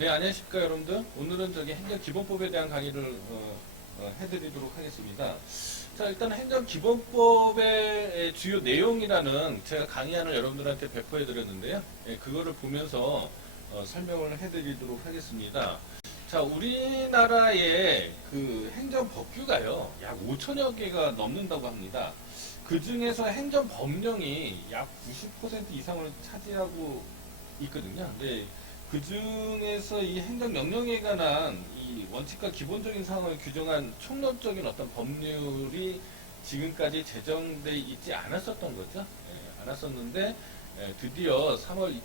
네, 안녕하십니까 여러분들. 오늘은 행정기본법에 대한 강의를 해드리도록 하겠습니다. 자, 일단 행정기본법의 주요 내용이라는 제가 강의안을 여러분들한테 배포해드렸는데요. 예, 그거를 보면서 설명을 해드리도록 하겠습니다. 자, 우리나라의 그 행정법규가요, 약 5천여 개가 넘는다고 합니다. 그 중에서 행정법령이 약 90% 이상을 차지하고 있거든요. 네. 그 중에서 이 행정명령에 관한 이 원칙과 기본적인 사항을 규정한 총론적인 어떤 법률이 지금까지 제정돼 있지 않았었던 거죠. 예, 않았었는데 드디어 3월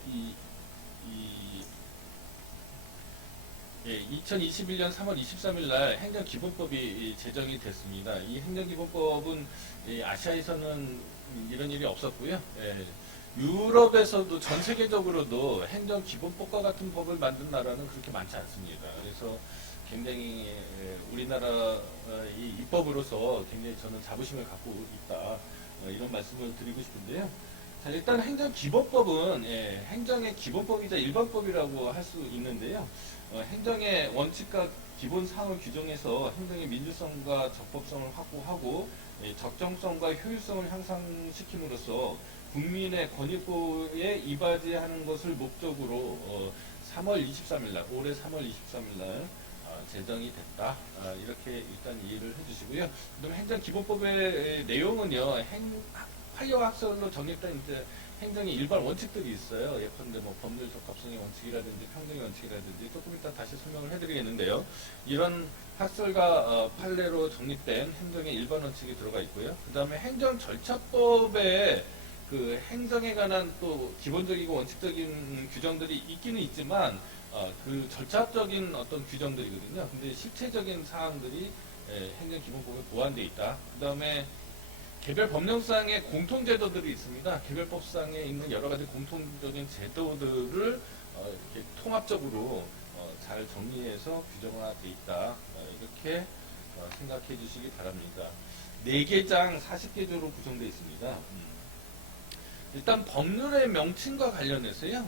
2021년 3월 23일 날 행정기본법이 제정이 됐습니다. 이 행정기본법은 아시아에서는 이런 일이 없었고요. 예, 유럽에서도 전 세계적으로도 행정기본법과 같은 법을 만든 나라는 그렇게 많지 않습니다. 그래서 굉장히 우리나라 이 입법으로서 굉장히 저는 자부심을 갖고 있다. 이런 말씀을 드리고 싶은데요. 자, 일단 행정기본법은 행정의 기본법이자 일반법이라고 할 수 있는데요. 행정의 원칙과 기본 사항을 규정해서 행정의 민주성과 적법성을 확보하고 적정성과 효율성을 향상시킴으로써 국민의 권익보호에 이바지하는 것을 목적으로 3월 23일 날, 올해 3월 23일 날 제정이 됐다. 이렇게 일단 이해를 해주시고요. 그다음에 행정기본법의 내용은요, 활용학설로 정립된 이제 행정의 일반 원칙들이 있어요. 예컨대 뭐 법률 적합성의 원칙이라든지 평등의 원칙이라든지 조금 이따 다시 설명을 해드리겠는데요. 이런 학설과 판례로 정립된 행정의 일반 원칙이 들어가 있고요. 그 다음에 행정절차법에 그 행정에 관한 또 기본적이고 원칙적인 규정들이 있기는 있지만 그 절차적인 어떤 규정들이거든요. 근데 실체적인 사항들이 행정기본법에 보완되어 있다. 그 다음에 개별 법령상의 공통제도들이 있습니다. 개별법상에 있는 여러 가지 공통적인 제도들을 이렇게 통합적으로 잘 정리해서 규정화되어 있다. 이렇게 생각해 주시기 바랍니다. 4개장 40개조로 구성되어 있습니다. 일단 법률의 명칭과 관련해서요.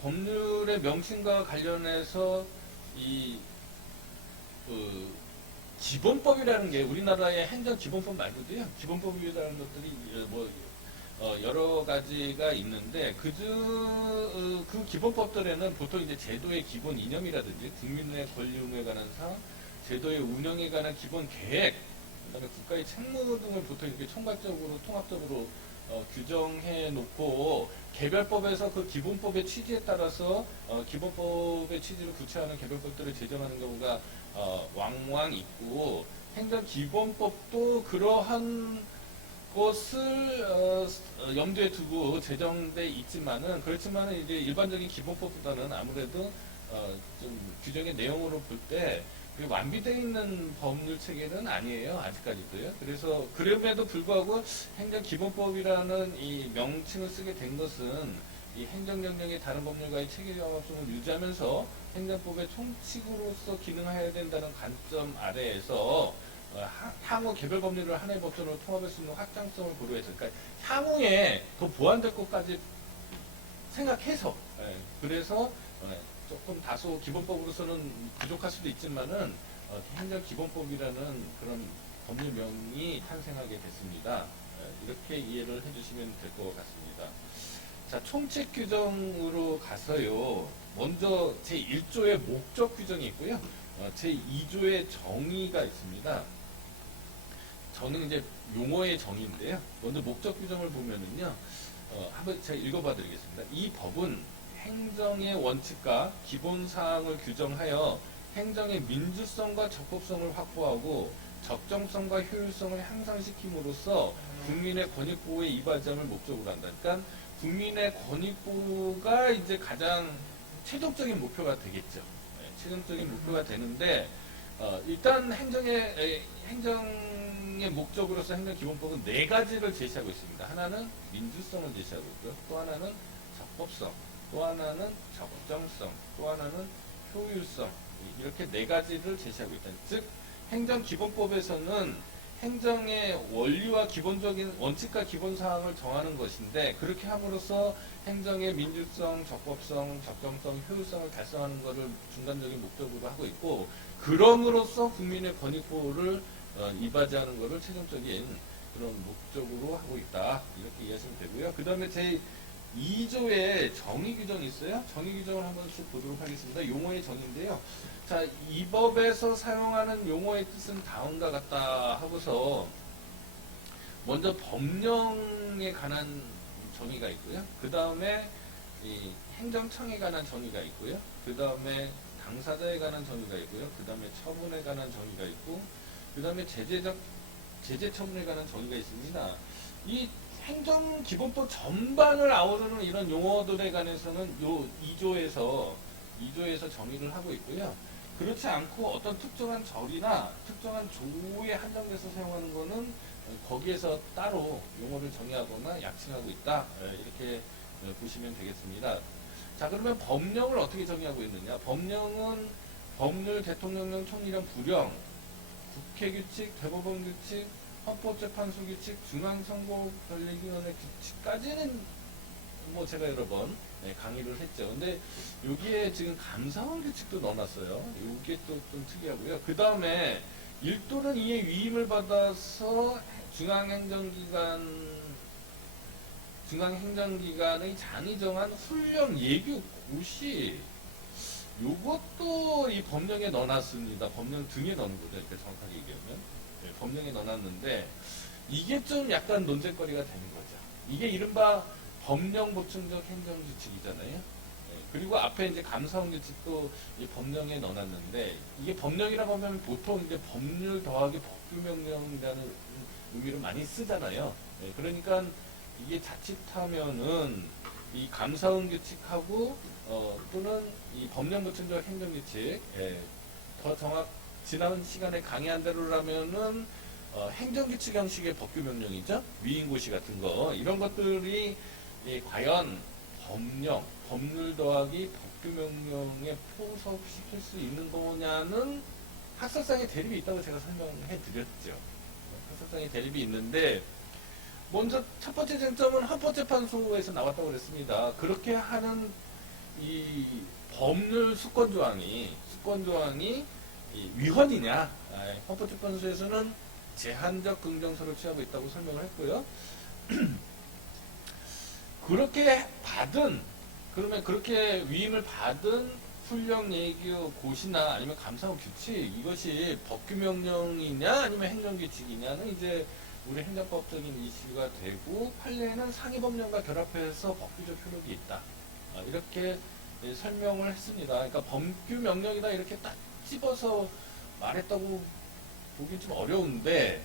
법률의 명칭과 관련해서 기본법이라는 게 우리나라의 행정기본법 말고도요. 기본법이라는 것들이 여러 가지가 있는데 그 기본법들에는 보통 이제 제도의 기본 이념이라든지 국민의 권리 의무에 관한 사항, 제도의 운영에 관한 기본 계획, 그다음에 국가의 책무 등을 보통 이렇게 총괄적으로 통합적으로 규정해 놓고 개별법에서 그 기본법의 취지에 따라서 기본법의 취지를 구체화하는 개별법들을 제정하는 경우가 왕왕 있고 행정기본법도 그러한 것을 염두에 두고 제정돼 있지만은 그렇지만은 이제 일반적인 기본법보다는 아무래도 좀 규정의 내용으로 볼 때 완비되어 있는 법률 체계는 아니에요. 아직까지도요. 그래서 그럼에도 불구하고 행정기본법이라는 이 명칭을 쓰게 된 것은 이 행정명령의 다른 법률과의 체계경합성을 유지하면서 행정법의 총칙으로서 기능해야 된다는 관점 아래에서 향후 개별 법률을 하나의 법전으로 통합할 수 있는 확장성을 고려해서, 그러니까 향후에 더 보완될 것까지 생각해서, 그래서 조금 다소 기본법으로서는 부족할 수도 있지만은 행정기본법이라는 그런 법률명이 탄생하게 됐습니다. 이렇게 이해를 해주시면 될 것 같습니다. 자, 총칙 규정으로 가서요. 먼저 제1조의 목적 규정이 있고요. 제2조의 정의가 있습니다. 저는 이제 용어의 정의인데요. 먼저 목적 규정을 보면은요. 한번 제가 읽어봐 드리겠습니다. 이 법은 행정의 원칙과 기본사항을 규정하여 행정의 민주성과 적법성을 확보하고 적정성과 효율성을 향상시킴으로써 국민의 권익보호에 이바지함을 목적으로 한다. 그러니까 국민의 권익보호가 이제 가장 최종적인 목표가 되겠죠. 최종적인 목표가 되는데 일단 행정의 목적으로서 행정기본법은 4가지를 제시하고 있습니다. 하나는 민주성을 제시하고 있고요. 또 하나는 적법성, 또 하나는 적정성, 또 하나는 효율성, 이렇게 4가지를 제시하고 있다. 즉 행정기본법에서는 행정의 원리와 기본적인 원칙과 기본 사항을 정하는 것인데, 그렇게 함으로써 행정의 민주성, 적법성, 적정성, 효율성을 달성하는 것을 중간적인 목적으로 하고 있고, 그럼으로써 국민의 권익보호를 이바지하는 것을 최종적인 그런 목적으로 하고 있다, 이렇게 이해하시면 되고요. 그 다음에 제 2조에 정의 규정이 있어요. 정의 규정을 한번 쭉 보도록 하겠습니다. 용어의 정의인데요. 자, 이 법에서 사용하는 용어의 뜻은 다음과 같다 하고서, 먼저 법령에 관한 정의가 있고요. 그 다음에 이 행정청에 관한 정의가 있고요. 그 다음에 당사자에 관한 정의가 있고요. 그 다음에 처분에 관한 정의가 있고, 그 다음에 제재 처분에 관한 정의가 있습니다. 이 행정기본법 전반을 아우르는 이런 용어들에 관해서는 요 2조에서 정의를 하고 있고요. 그렇지 않고 어떤 특정한 절이나 특정한 조에 한정돼서 사용하는 것은 거기에서 따로 용어를 정의하거나 약칭하고 있다, 이렇게 보시면 되겠습니다. 자, 그러면 법령을 어떻게 정의하고 있느냐? 법령은 법률, 대통령령, 총리령, 부령, 국회규칙, 대법원규칙, 헌법재판소 규칙, 중앙선거관리위원회 규칙까지는 뭐 제가 여러 번 강의를 했죠. 근데 여기에 지금 감사원 규칙도 넣어놨어요. 이게 또 좀 특이하고요. 그 다음에 1도는 이에 위임을 받아서 중앙행정기관의 장이 정한 훈령, 예규, 고시, 요것도 이 법령에 넣어놨습니다. 법령 등에 넣은 거죠. 이렇게 정확하게 얘기하면. 법령에 넣어놨는데, 이게 좀 약간 논쟁거리가 되는 거죠. 이게 이른바 법령 보충적 행정규칙이잖아요. 그리고 앞에 이제 감사원 규칙도 이 법령에 넣어놨는데, 이게 법령이라고 하면 보통 이제 법률 더하기 법규명령이라는 의미로 많이 쓰잖아요. 그러니까 이게 자칫하면은 이 감사원 규칙하고 또는 이 법령 보충적 행정규칙, 더 지난 시간에 강의한 대로라면은 행정규칙 형식의 법규명령이죠. 위임고시 같은 거, 이런 것들이 과연 법률 더하기 법규명령에 포섭시킬 수 있는 거냐는 학설상의 대립이 있다고 제가 설명해 드렸죠. 학설상의 대립이 있는데, 먼저 첫 번째 쟁점은 헌법재판소에서 나왔다고 그랬습니다. 그렇게 하는 이 법률 수권조항이 위헌이냐? 헌법재판소에서는 제한적 긍정서를 취하고 있다고 설명을 했고요. 그렇게 위임을 받은 훈령, 예규, 고시나 아니면 감사원 규칙, 이것이 법규명령이냐 아니면 행정규칙이냐는 이제 우리 행정법적인 이슈가 되고, 판례는 상위법령과 결합해서 법규적 효력이 있다, 이렇게 설명을 했습니다. 그러니까 법규명령이다 이렇게 딱 집어서 말했다고 보기 좀 어려운데,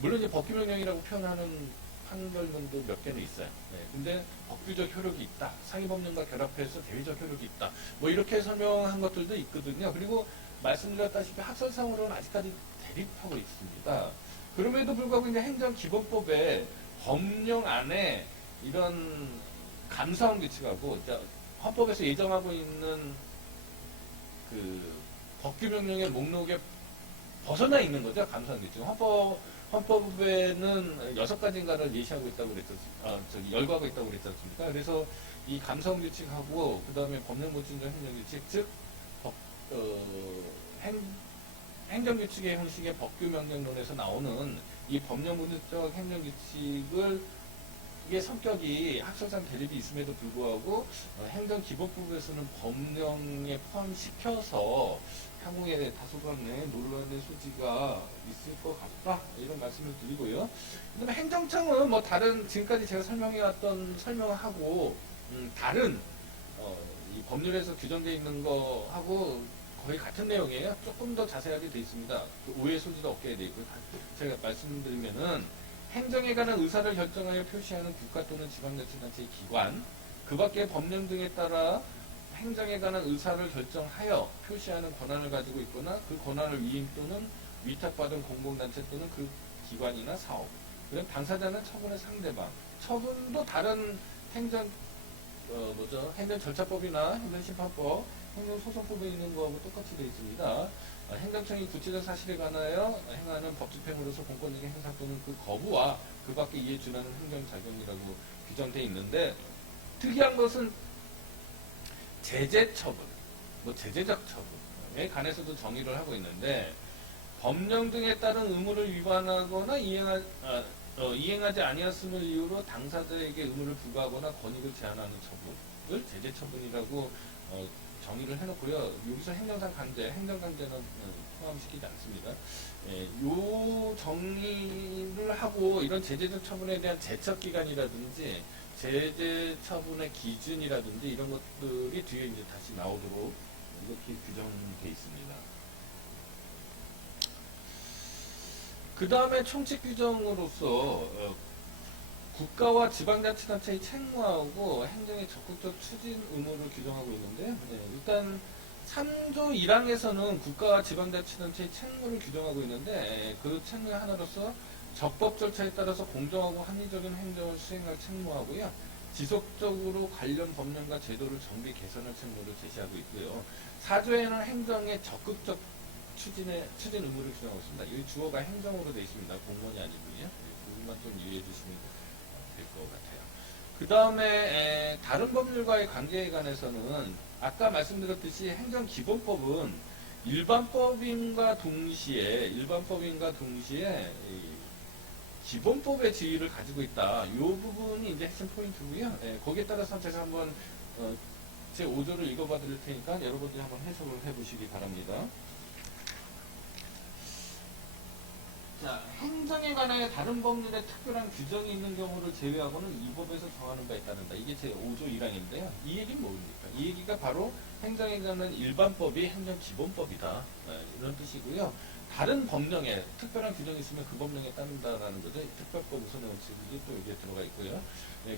물론 이제 법규명령이라고 표현하는 판결문도 몇 개는 있어요. 근데 법규적 효력이 있다, 상위법령과 결합해서 대외적 효력이 있다, 뭐 이렇게 설명한 것들도 있거든요. 그리고 말씀드렸다시피 학설상으로는 아직까지 대립하고 있습니다. 그럼에도 불구하고 이제 행정기본법에 법령 안에 이런 감사원 규칙하고 헌법에서 예정하고 있는 그 법규명령의 목록에 벗어나 있는 거죠. 감사원 규칙. 헌법에는 6가지인가를 예시하고 있다고 열거하고 있다고 그랬지 않습니까? 그래서 이 감사원 규칙하고 그 다음에 법령 보충적 행정규칙, 즉 행정규칙의 형식의 법규명령론에서 나오는 이 법령 보충적 행정규칙을 이게 성격이 학설상 대립이 있음에도 불구하고 행정기본법에서는 법령에 포함시켜서 향후에 다소간의 논란의 소지가 있을 것 같다, 이런 말씀을 드리고요. 그다음에 행정청은 뭐 지금까지 제가 설명을 하고 다른 이 법률에서 규정되어 있는 거하고 거의 같은 내용이에요. 조금 더 자세하게 되어 있습니다. 오해 소지도 없게 되어 있고요. 제가 말씀드리면은 행정에 관한 의사를 결정하여 표시하는 국가 또는 지방자치단체의 기관, 그 밖의 법령 등에 따라 행정에 관한 의사를 결정하여 표시하는 권한을 가지고 있거나 그 권한을 위임 또는 위탁받은 공공단체 또는 그 기관이나 사업. 그럼 당사자는 처분의 상대방. 처분도 다른 행정절차법이나 행정심판법, 행정소송법에 있는 거하고 똑같이 되어 있습니다. 행정청이 구체적 사실에 관하여 행하는 법집행으로서 공권력의 행사 또는 그 거부와 그 밖에 이에 준하는 행정작용이라고 규정되어 있는데, 특이한 것은 제재처분, 제재적 처분에 관해서도 정의를 하고 있는데, 법령 등에 따른 의무를 위반하거나 이행하지 아니었음을 이유로 당사자에게 의무를 부과하거나 권익을 제한하는 처분을 제재처분이라고 정의를 해놓고요. 여기서 행정상 강제, 행정강제는 포함시키지 않습니다. 요 정의를 하고 이런 제재적 처분에 대한 제척기간이라든지 제재 처분의 기준이라든지 이런 것들이 뒤에 이제 다시 나오도록 이렇게 규정되어 있습니다. 그 다음에 총칙 규정으로서 국가와 지방자치단체의 책무하고 행정의 적극적 추진 의무를 규정하고 있는데요. 일단 3조 1항에서는 국가와 지방자치단체의 책무를 규정하고 있는데, 그 책무의 하나로서 적법 절차에 따라서 공정하고 합리적인 행정을 수행할 책무하고요, 지속적으로 관련 법령과 제도를 정비 개선할 책무를 제시하고 있고요. 4조에는 행정의 적극적 추진 의무를 규정하고 있습니다. 이 주어가 행정으로 되어 있습니다. 공무원이 아니고요. 그것만 좀 이해해 주시면 될 것 같아요. 그 다음에 다른 법률과의 관계에 관해서는 아까 말씀드렸듯이 행정기본법은 일반법인과 동시에 기본법의 지위를 가지고 있다. 이 부분이 이제 핵심 포인트고요. 거기에 따라서 제가 한번 제 5조를 읽어봐 드릴 테니까 여러분들이 한번 해석을 해보시기 바랍니다. 자, 행정에 관하여 다른 법률에 특별한 규정이 있는 경우를 제외하고는 이 법에서 정하는 바에 따른다. 이게 제 5조 1항인데요. 이 얘기는 뭡니까? 이 얘기가 바로 행정에 관한 일반법이 행정기본법이다. 이런 뜻이고요. 다른 법령에 특별한 규정이 있으면 그 법령에 따른다라는 거죠. 특별법 우선의 원칙이 또 여기에 들어가 있고요.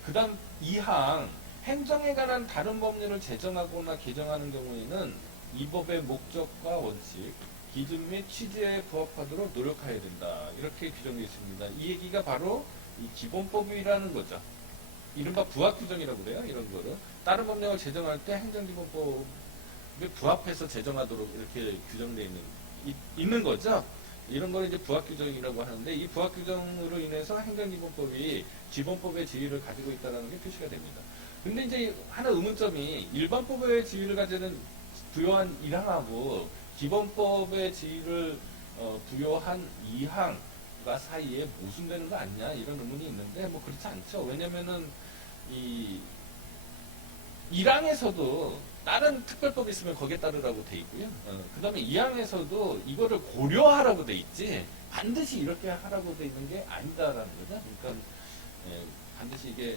그 다음 2항, 행정에 관한 다른 법률을 제정하거나 개정하는 경우에는 이 법의 목적과 원칙, 기준 및 취지에 부합하도록 노력해야 된다. 이렇게 규정되어 있습니다. 이 얘기가 바로 이 기본법이라는 거죠. 이른바 부합규정이라고 그래요. 이런 거를. 다른 법령을 제정할 때 행정기본법에 부합해서 제정하도록 이렇게 규정되어 있는 거죠. 이런 걸 이제 부합규정이라고 하는데, 이 부합규정으로 인해서 행정기본법이 기본법의 지위를 가지고 있다는 게 표시가 됩니다. 근데 이제 하나 의문점이, 일반법의 지위를 가지는 부여한 1항하고 기본법의 지위를 부여한 2항과 사이에 모순되는 거 아니냐, 이런 의문이 있는데, 뭐 그렇지 않죠. 왜냐면은 이 1항에서도 다른 특별법이 있으면 거기에 따르라고 돼 있고요. 그 다음에 2항에서도 이거를 고려하라고 돼 있지, 반드시 이렇게 하라고 돼 있는 게 아니다라는 거죠. 그러니까 반드시 이게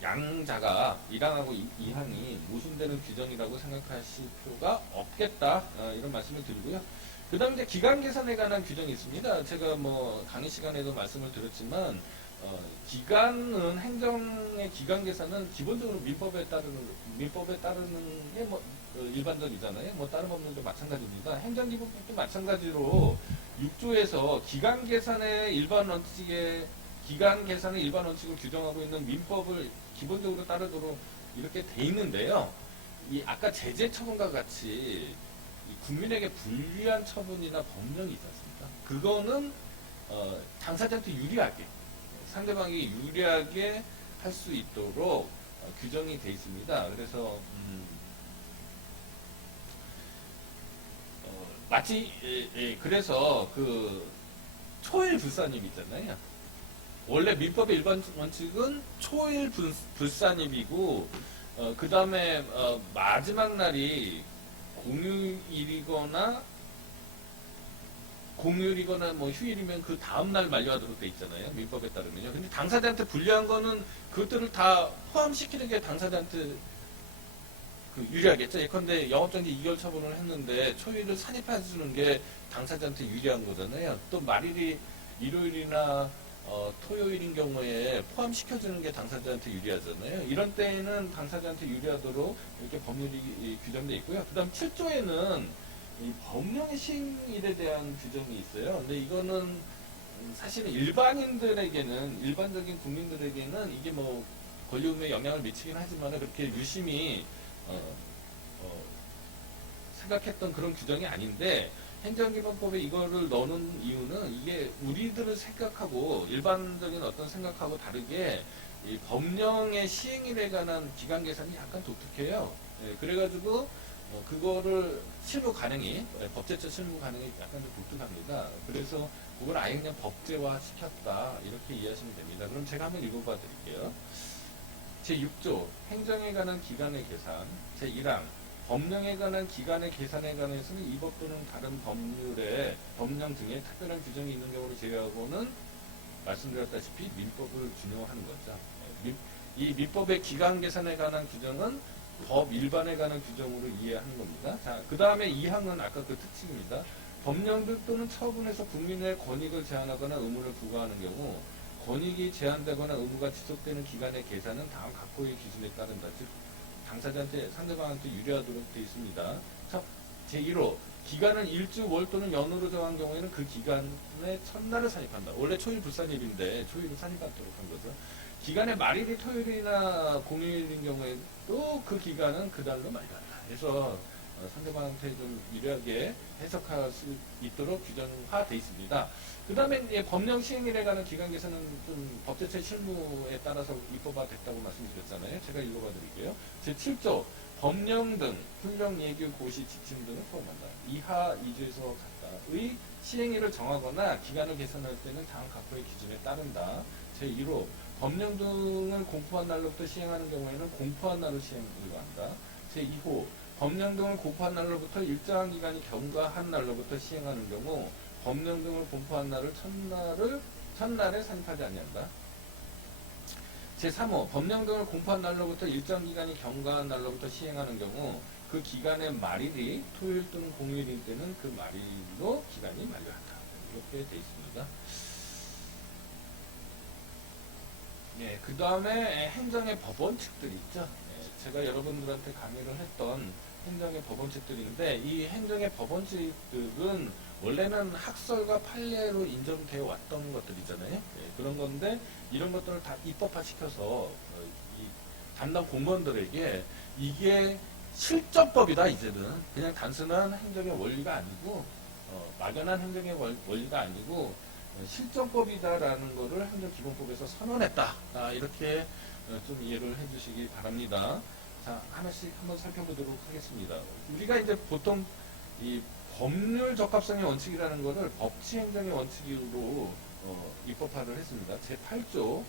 양자가 1항하고 2항이 모순되는 규정이라고 생각하실 필요가 없겠다, 이런 말씀을 드리고요. 그 다음 이제 기간 계산에 관한 규정이 있습니다. 제가 뭐 강의 시간에도 말씀을 드렸지만, 기간은, 행정의 기간 계산은 기본적으로 민법에 따르는 게 뭐 일반적이잖아요. 뭐 다른 법률도 마찬가지입니다. 행정기본법도 마찬가지로 6조에서 기간 계산의 일반 원칙을 규정하고 있는 민법을 기본적으로 따르도록 이렇게 돼 있는데요. 이 아까 제재 처분과 같이 국민에게 불리한 처분이나 법령이 있지 않습니까? 그거는 당사자한테 유리하게, 상대방이 유리하게 할 수 있도록 규정이 돼 있습니다. 그래서 마치 그래서 그 초일 불산입 있잖아요. 원래 민법의 일반 원칙은 초일 불산입이고, 그 다음에 마지막 날이 공휴일이거나 뭐 휴일이면 그 다음날 만료하도록 돼 있잖아요. 민법에 따르면요. 근데 당사자한테 불리한 거는 그것들을 다 포함시키는 게 당사자한테 유리하겠죠. 예컨대 영업정지 2개월 처분을 했는데 초일을 산입해 주는 게 당사자한테 유리한 거잖아요. 또 말일이 일요일이나 토요일인 경우에 포함시켜주는 게 당사자한테 유리하잖아요. 이런 때에는 당사자한테 유리하도록 이렇게 법률이 규정되어 있고요. 그 다음 7조에는 이 법령의 시행일에 대한 규정이 있어요. 근데 이거는 사실은 일반적인 국민들에게는 이게 뭐 권리의무에 영향을 미치긴 하지만 그렇게 유심히 어, 생각했던 그런 규정이 아닌데 행정기본법에 이거를 넣는 이유는 이게 우리들을 생각하고 일반적인 어떤 생각하고 다르게 이 법령의 시행일에 관한 기간 계산이 약간 독특해요. 예, 그래가지고 그거를 실무 가능이 법제처 실무 가능이 약간 좀 독특합니다. 그래서 그걸 아예 그냥 법제화 시켰다 이렇게 이해하시면 됩니다. 그럼 제가 한번 읽어봐 드릴게요. 제6조 행정에 관한 기간의 계산 제1항 법령에 관한 기간의 계산에 관해서는 이 법 또는 다른 법률에 법령 등의 특별한 규정이 있는 경우를 제외하고는 말씀드렸다시피 민법을 준용하는 거죠. 이 민법의 기간 계산에 관한 규정은 법 일반에 관한 규정으로 이해하는 겁니다. 자, 그 다음에 2항은 아까 그 특징입니다. 법령들 또는 처분에서 국민의 권익을 제한하거나 의무를 부과하는 경우 권익이 제한되거나 의무가 지속되는 기간의 계산은 다음 각호의 기준에 따른다. 즉 당사자한테 상대방한테 유리하도록 되어 있습니다. 제1호 기간은 일주, 월 또는 연으로 정한 경우에는 그 기간의 첫날을 산입한다. 원래 초일 불산일인데 초일을 산입하도록 한 거죠. 기간의 말일이 토요일이나 공휴일인 경우에도 그 기간은 그달로 말한다. 그래서 상대방한테 좀 유리하게 해석할 수 있도록 규정화되어 있습니다. 그 다음에 법령 시행일에 관한 기간 계산은 좀 법제처 실무에 따라서 입법화 됐다고 말씀드렸잖아요. 제가 읽어봐 드릴게요. 제7조 법령 등 훈령, 예규, 고시, 지침 등을 포함한다. 이하 2조에서 같다의 시행일을 정하거나 기간을 계산할 때는 다음 각호의 기준에 따른다. 제1호 법령 등을 공포한 날로부터 시행하는 경우에는 공포한 날로 시행을 한다. 제2호 법령 등을 공포한 날로부터 일정한 기간이 경과한 날로부터 시행하는 경우 법령 등을 공포한 날을 첫날에 산입하지 아니한다. 제3호 법령 등을 공포한 날로부터 일정 기간이 경과한 날로부터 시행하는 경우 그 기간의 말일이 토요일 또는 공휴일일 때는 그 말일로 기간이 만료한다. 이렇게 되어 있습니다. 예, 그 다음에 행정의 법원칙들이 있죠. 예, 제가 여러분들한테 강의를 했던 행정의 법원칙들인데 이 행정의 법원칙들은 원래는 학설과 판례로 인정되어 왔던 것들이잖아요. 예, 그런 건데 이런 것들을 다 입법화시켜서 이 담당 공무원들에게 이게 실전법이다. 이제는 그냥 단순한 행정의 원리가 아니고 막연한 행정의 원리가 아니고 실전법이다라는 거를 행정기본법에서 선언했다. 이렇게 좀 이해를 해주시기 바랍니다. 자, 하나씩 한번 살펴보도록 하겠습니다. 우리가 이제 보통 이 법률 적합성의 원칙이라는 것을 법치행정의 원칙으로 입법화를 했습니다. 제8조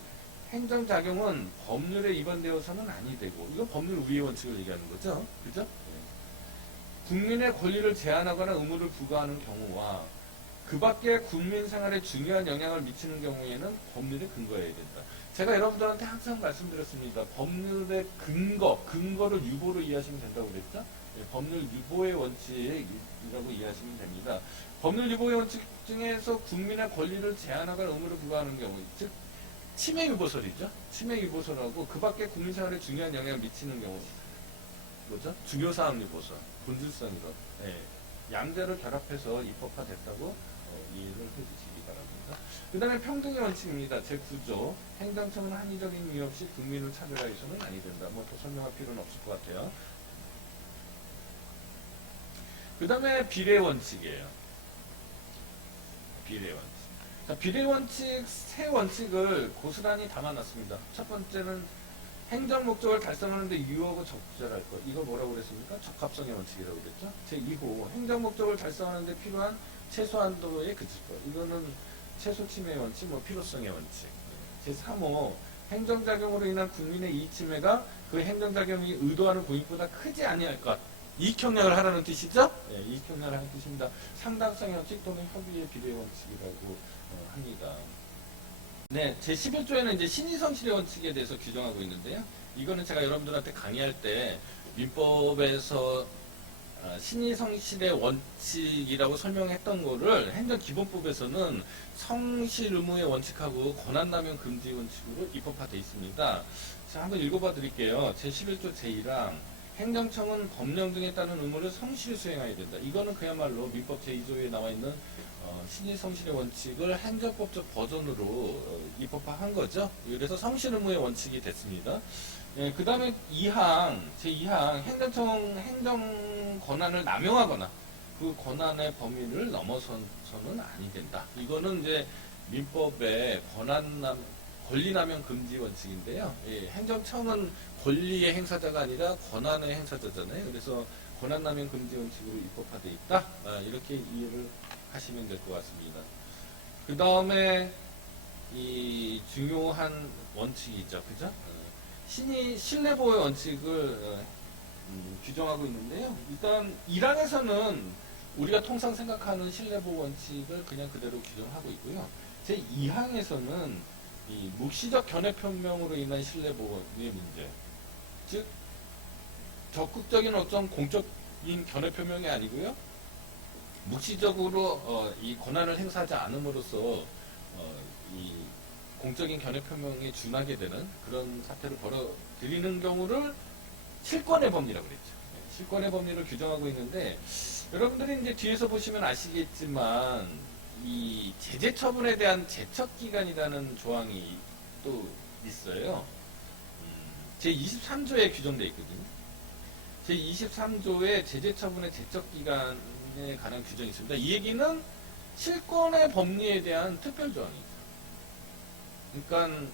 행정작용은 법률에 위반되어서는 아니 되고 이건 법률 우위의 원칙을 얘기하는 거죠. 그죠? 국민의 권리를 제한하거나 의무를 부과하는 경우와 그 밖에 국민 생활에 중요한 영향을 미치는 경우에는 법률에 근거해야 된다. 제가 여러분들한테 항상 말씀드렸습니다. 법률의 근거를 유보로 이해하시면 된다고 그랬죠? 예, 법률 유보의 원칙이라고 이해하시면 됩니다. 법률 유보의 원칙 중에서 국민의 권리를 제한하거나 의무를 부과하는 경우, 즉 침해 유보설이죠. 침해 유보설하고 그 밖에 국민 생활에 중요한 영향을 미치는 경우, 뭐죠? 중요사항 유보설, 본질성 이론. 예, 양자를 결합해서 입법화됐다고 이해를 해주시기 바랍니다. 그 다음에 평등의 원칙입니다. 제9조 행정청은 합리적인 이유 없이 국민을 차별하여서는 아니 된다. 뭐 또 설명할 필요는 없을 것 같아요. 그 다음에 비례 원칙이에요. 비례 원칙. 자, 비례 원칙 세 원칙을 고스란히 담아놨습니다. 첫 번째는 행정 목적을 달성하는데 유효하고 적절할 것. 이거 뭐라고 그랬습니까? 적합성의 원칙이라고 그랬죠. 제2호 행정 목적을 달성하는데 필요한 최소한도에 그칠 것. 이거는 최소 침해 원칙, 뭐 필요성의 원칙. 제3호 행정작용으로 인한 국민의 이익 침해가 그 행정작용이 의도하는 고익보다 크지 아니할 것. 이익형량을 하라는 뜻이죠? 네, 이익형량을 하는 뜻입니다. 상당성의 원칙 또는 협의의 비례 원칙이라고 합니다. 네, 제11조에는 이제 신의성실의 원칙에 대해서 규정하고 있는데요. 이거는 제가 여러분들한테 강의할 때 민법에서 신의성실의 원칙이라고 설명했던 거를 행정기본법에서는 성실 의무의 원칙하고 권한남용 금지 원칙으로 입법화되어 있습니다. 자, 한번 읽어봐 드릴게요. 제11조 제1항 행정청은 법령 등에 따른 의무를 성실히 수행해야 된다. 이거는 그야말로 민법 제2조에 나와 있는 신의 성실의 원칙을 행정법적 버전으로 입법화한 거죠. 그래서 성실 의무의 원칙이 됐습니다. 예, 그 다음에 2항, 제2항, 행정 권한을 남용하거나 그 권한의 범위를 넘어서는 아니 된다. 이거는 이제 민법의 권리 남용 금지 원칙인데요. 예, 행정청은 권리의 행사자가 아니라 권한의 행사자잖아요. 그래서 권한 남용 금지 원칙으로 입법화되어 있다. 이렇게 이해를 하시면 될 것 같습니다. 그 다음에 이 중요한 원칙이 있죠. 그죠? 신뢰보호의 원칙을 규정하고 있는데요. 일단 1항에서는 우리가 통상 생각하는 신뢰보호 원칙을 그냥 그대로 규정하고 있고요. 제2항에서는 이 묵시적 견해표명으로 인한 신뢰보호의 문제, 즉 적극적인 어떤 공적인 견해표명이 아니고요, 묵시적으로 이 권한을 행사하지 않음으로써 이 공적인 견해표명에 준하게 되는 그런 사태를 벌어들이는 경우를 실권의 법리라고 그랬죠. 네, 실권의 법리를 규정하고 있는데, 여러분들이 이제 뒤에서 보시면 아시겠지만 이 제재 처분에 대한 제척기간이라는 조항이 또 있어요. 제23조에 규정되어 있거든요. 제23조에 제재 처분의 제척기간에 관한 규정이 있습니다. 이 얘기는 실권의 법리에 대한 특별 조항이죠. 그러니까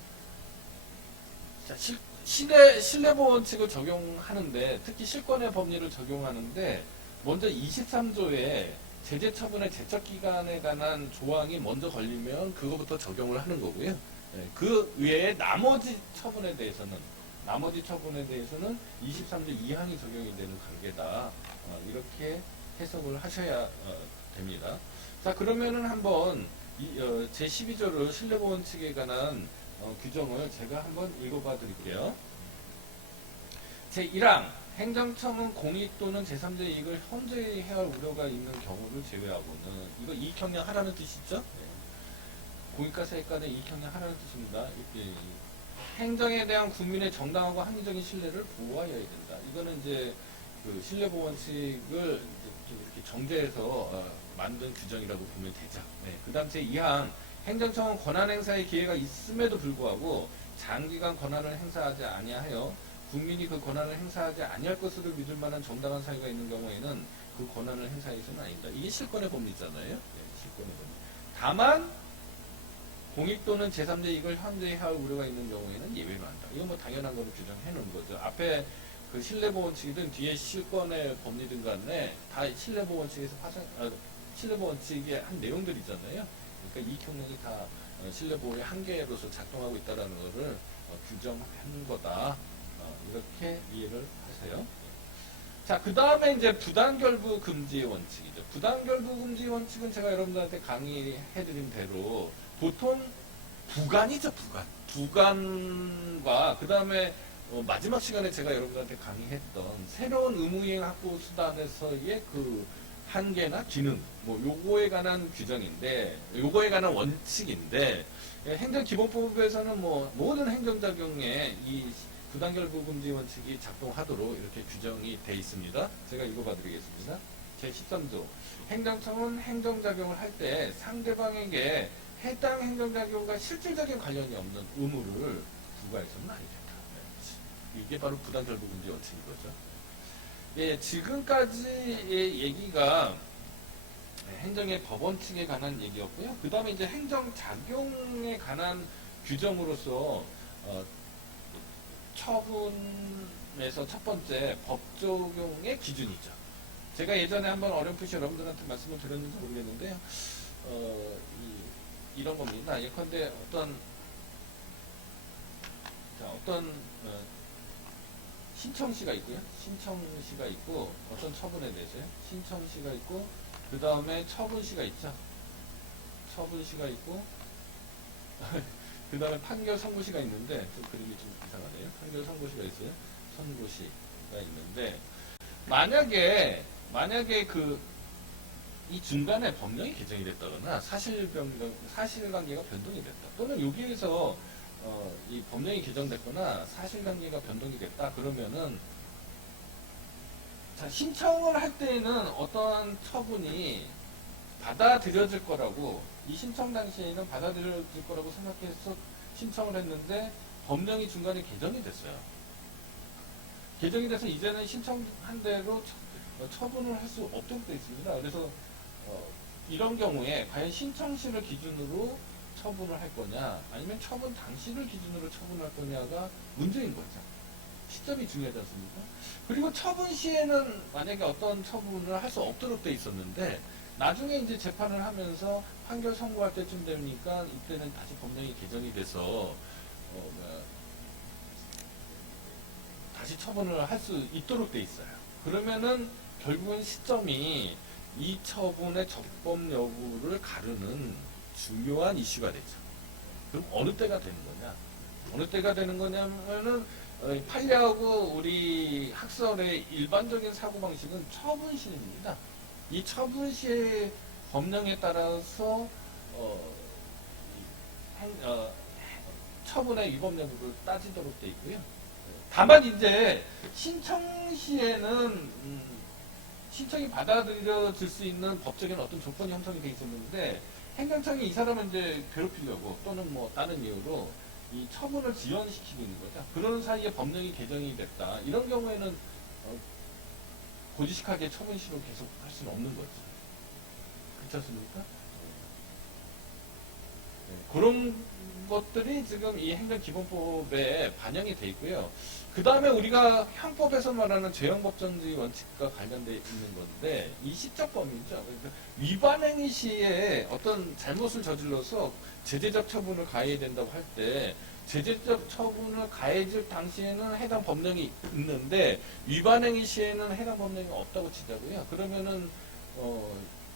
신뢰보호 원칙을 적용하는데, 특히 실권의 법리를 적용하는데 먼저 23조에 제재 처분의 제척 기간에 관한 조항이 먼저 걸리면 그거부터 적용을 하는 거고요. 네, 그 외에 나머지 처분에 대해서는 23조 2항이 적용이 되는 관계다. 이렇게 해석을 하셔야 됩니다. 자, 그러면은 한번 제12조를 신뢰보호 원칙에 관한 규정을 제가 한번 읽어봐 드릴게요. 제1항, 행정청은 공익 또는 제3자 이익을 현저히 해할 우려가 있는 경우를 제외하고는, 이거 이익형량 하라는 뜻이죠? 네. 공익과 사익 간의 이익형량 하라는 뜻입니다. 행정에 대한 국민의 정당하고 합리적인 신뢰를 보호하여야 된다. 이거는 이제 그 신뢰보호 원칙을 좀 이렇게 정제해서 만든 규정이라고 보면 되죠. 네. 그 다음 제2항, 행정청은 권한 행사의 기회가 있음에도 불구하고 장기간 권한을 행사하지 아니하여 국민이 그 권한을 행사하지 아니할 것으로 믿을 만한 정당한 사유가 있는 경우에는 그 권한을 행사해서는 아닙니다. 이게 실권의 법리잖아요. 네, 실권의 법리. 다만 공익 또는 제3자 이익을 현저히 할 우려가 있는 경우에는 예외로 한다. 이건 뭐 당연한 거를 규정해 놓은 거죠. 앞에 그 신뢰보호 원칙이든 뒤에 실권의 법리든 간에 다 신뢰보호 원칙에서 신뢰보호 원칙의 한 내용들이잖아요. 그러니까 이익형량이 다 신뢰보호의 한계로서 작동하고 있다는 것을 규정한 거다. 이렇게 이해를 하세요. 자, 그 다음에 이제 부당결부 금지 원칙이죠. 부당결부 금지 원칙은 제가 여러분들한테 강의해드린 대로 보통 부관이죠, 부관. 부관과 그 다음에 마지막 시간에 제가 여러분들한테 강의했던 새로운 의무이행 확보 수단에서의 그 한계나 기능, 뭐 요거에 관한 규정인데, 요거에 관한 원칙인데, 행정기본법에서는 뭐 모든 행정작용에 이 부당결부 금지 원칙이 작동하도록 이렇게 규정이 되어 있습니다. 제가 읽어봐 드리겠습니다. 제13조. 행정청은 행정작용을 할 때 상대방에게 해당 행정작용과 실질적인 관련이 없는 의무를 부과해서는 아니 된다. 이게 바로 부당결부 금지 원칙인 거죠. 예, 지금까지의 얘기가 행정의 법원칙에 관한 얘기였고요. 그 다음에 이제 행정작용에 관한 규정으로서 처분에서 첫 번째 법 적용의 기준이죠. 제가 예전에 한번 어렴풋이 여러분들한테 말씀을 드렸는지 모르겠는데요. 이런 겁니다. 예컨대 어떤 신청시가 있고요. 신청시가 있고 어떤 처분에 대해서요. 신청시가 있고 그 다음에 처분시가 있죠. 처분시가 있고 그 다음에 판결 선고시가 있는데 좀 그림이 좀 이상하네요. 판결 선고시가 있어요. 선고시가 있는데 만약에 이 중간에 법령이 개정이 됐다거나 사실관계가 변동이 됐다. 또는 여기에서 이 법령이 개정됐거나 사실관계가 변동이 됐다. 그러면은 자, 신청을 할 때에는 어떠한 처분이 받아들여질 거라고, 이 신청 당시에는 받아들여질 거라고 생각해서 신청을 했는데 법령이 중간에 개정이 됐어요. 개정이 돼서 이제는 신청한 대로 처분을 할 수 없도록 되어 있습니다. 그래서 이런 경우에 과연 신청시를 기준으로 처분을 할 거냐, 아니면 처분 당시를 기준으로 처분할 거냐가 문제인 거죠. 시점이 중요하지 않습니까? 그리고 처분 시에는 만약에 어떤 처분을 할 수 없도록 돼 있었는데, 나중에 이제 재판을 하면서 판결 선고할 때쯤 되니까 이때는 다시 법령이 개정이 돼서 다시 처분을 할 수 있도록 돼 있어요. 그러면은 결국은 시점이 이 처분의 적법 여부를 가르는 중요한 이슈가 되죠. 그럼 어느 때가 되는 거냐? 어느 때가 되는 거냐면은 판례하고 우리 학설의 일반적인 사고방식은 처분시입니다. 이 처분시의 법령에 따라서 처분의 위법 여부를 따지도록 되어 있고요. 다만 이제 신청시에는 신청이 받아들여질 수 있는 법적인 어떤 조건이 형성이 되어 있었는데, 행정청이 이 사람을 이제 괴롭히려고 또는 뭐 다른 이유로 이 처분을 지연시키고 있는 거죠. 그런 사이에 법령이 개정이 됐다. 이런 경우에는 고지식하게 처분시로 계속 할 수는 없는 거죠. 그렇지 않습니까? 네, 그런 것들이 지금 이 행정기본법에 반영이 돼 있고요. 그 다음에 우리가 형법에서 말하는 죄형법정지 원칙과 관련돼 있는 건데, 이 시적범위죠. 그러니까 위반행위 시에 어떤 잘못을 저질러서 제재적 처분을 가해야 된다고 할 때, 제재적 처분을 가해질 당시에는 해당 법령이 있는데 위반행위 시에는 해당 법령이 없다고 치자고요. 그러면은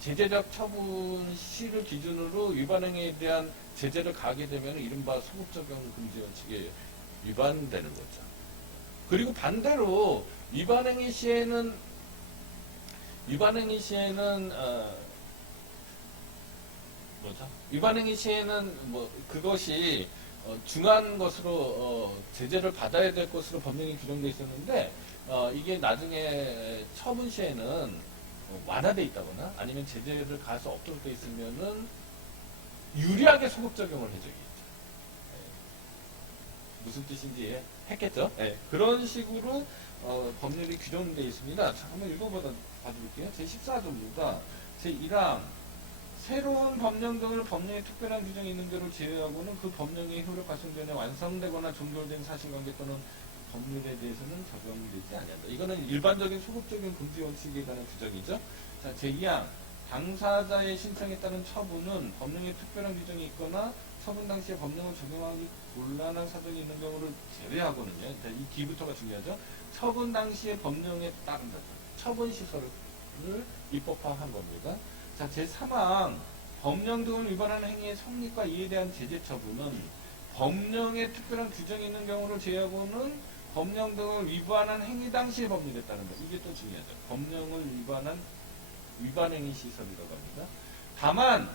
제재적 처분 시를 기준으로 위반행위에 대한 제재를 가하게 되면 이른바 소급적용 금지 원칙에 위반되는 거죠. 그리고 반대로 위반행위 시에는 위반행위 시에는 뭐 그것이 중한 것으로 제재를 받아야 될 것으로 법령이 규정되어 있었는데, 이게 나중에 처분 시에는 완화되어 있다거나 아니면 제재를 가할 수 없도록 되어 있으면은 유리하게 소급 적용을 해주겠죠. 무슨 뜻인지 했겠죠? 네. 그런 식으로 법률이 규정되어 있습니다. 자, 한번 봐드릴게요. 제14조입니다. 제1항 새로운 법령 등을 법령에 특별한 규정이 있는 대로 제외하고는 그 법령의 효력 발생 전에 완성되거나 종결된 사실관계 또는 법률에 대해서는 적용되지 아니한다. 이거는 일반적인 소급 적용 금지 원칙에 관한 규정이죠. 자, 제2항 당사자의 신청에 따른 처분은 법령에 특별한 규정이 있거나 처분 당시에 법령을 적용하기 곤란한 사정이 있는 경우를 제외하고는요. 이 뒤부터가 중요하죠. 처분 당시에 법령에 따른다. 처분 시설을 입법화한 겁니다. 자, 제3항 법령 등을 위반하는 행위의 성립과 이에 대한 제재 처분은 법령에 특별한 규정이 있는 경우를 제외하고는 법령 등을 위반한 행위 당시의 법률에 따른다. 이게 또 중요하죠. 법령을 위반 행위 시설이라고 합니다. 다만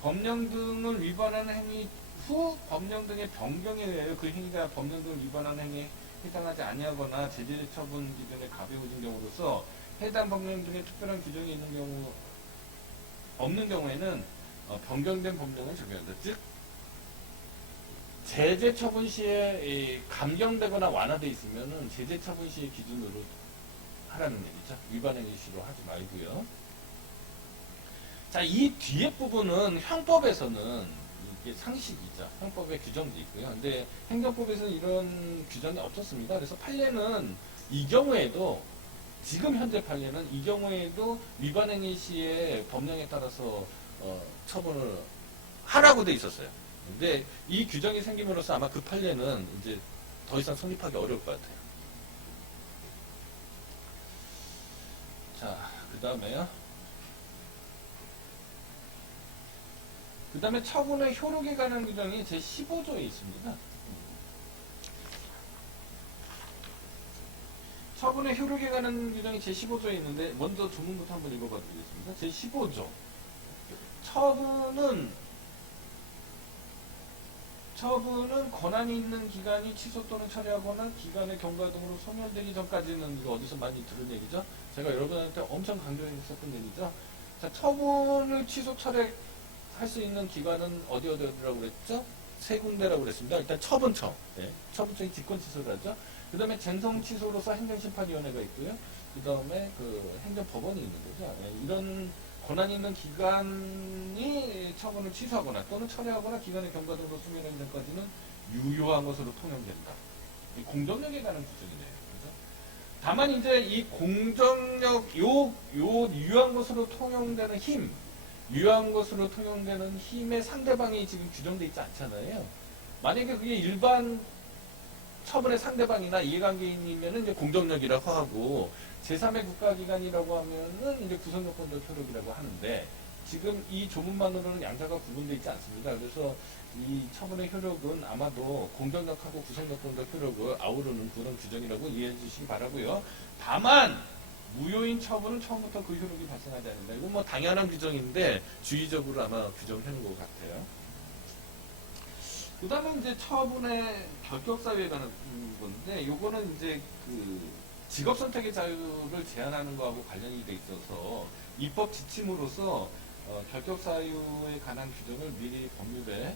법령 등을 위반하는 행위 후 법령 등의 변경에 의하여 그 행위가 법령 등을 위반하는 행위에 해당하지 아니하거나 제재 처분 기준에 가벼워진 경우로서 해당 법령 등의 특별한 규정이 있는 경우 없는 경우에는 변경된 법령을 적용한다. 즉 제재 처분 시에 감경되거나 완화되어 있으면은 제재 처분 시의 기준으로 하라는 얘기죠. 위반 행위 시로 하지 말고요. 자, 이 뒤에 부분은 형법에서는 이게 상식이죠. 형법에 규정도 있고요. 근데 행정법에서는 이런 규정이 없었습니다. 그래서 판례는 이 경우에도 지금 현재 판례는 이 경우에도 위반행위 시에 법령에 따라서 처분을 하라고 돼 있었어요. 근데 이 규정이 생김으로써 아마 그 판례는 이제 더 이상 성립하기 어려울 것 같아요. 자, 그 다음에 처분의 효력에 관한 규정이 제15조에 있습니다. 처분의 효력에 관한 규정이 제15조에 있는데 먼저 조문부터 한번 읽어봐 드리겠습니다. 제15조 처분은 처분은 권한이 있는 기관이 취소 또는 철회하거나 기관의 경과 등으로 소멸되기 전까지는 이거 어디서 많이 들은 얘기죠? 제가 여러분한테 엄청 강조했었던 얘기죠? 자, 처분을 취소 철회할 수 있는 기관은 어디라고 그랬죠? 세 군데라고 그랬습니다. 일단 처분청, 네. 처분청이 직권 취소를 하죠. 그 다음에 쟁송 취소로서 행정심판위원회가 있고요. 그 다음에 그 행정법원이 있는 거죠. 네. 이런 권한 있는 기관이 처분을 취소하거나 또는 철회하거나 기관의 경과 등으로 소멸하기 전까지는 유효한 것으로 통용된다. 이 공정력에 관한 규정이네요. 그죠? 다만 이제 이 공정력, 요 유효한 것으로 통용되는 힘, 유효한 것으로 통용되는 힘의 상대방이 지금 규정되어 있지 않잖아요. 만약에 그게 일반 처분의 상대방이나 이해관계인이면은 이제 공정력이라고 하고, 제3의 국가기관이라고 하면은 이제 구성요건적 효력이라고 하는데, 지금 이 조문만으로는 양자가 구분되어 있지 않습니다. 그래서 이 처분의 효력은 아마도 공정력하고 구성요건적 효력을 아우르는 그런 규정이라고 이해해 주시기 바라고요. 다만 무효인 처분은 처음부터 그 효력이 발생하지 않는다. 이건 뭐 당연한 규정인데 주의적으로 아마 규정을 해놓은 것 같아요. 그 다음에 이제 처분의 결격사유에 관한 건데, 요거는 이제 그 직업 선택의 자유를 제한하는 거하고 관련이 돼 있어서 입법 지침으로서 결격사유에 관한 규정을 미리 법률에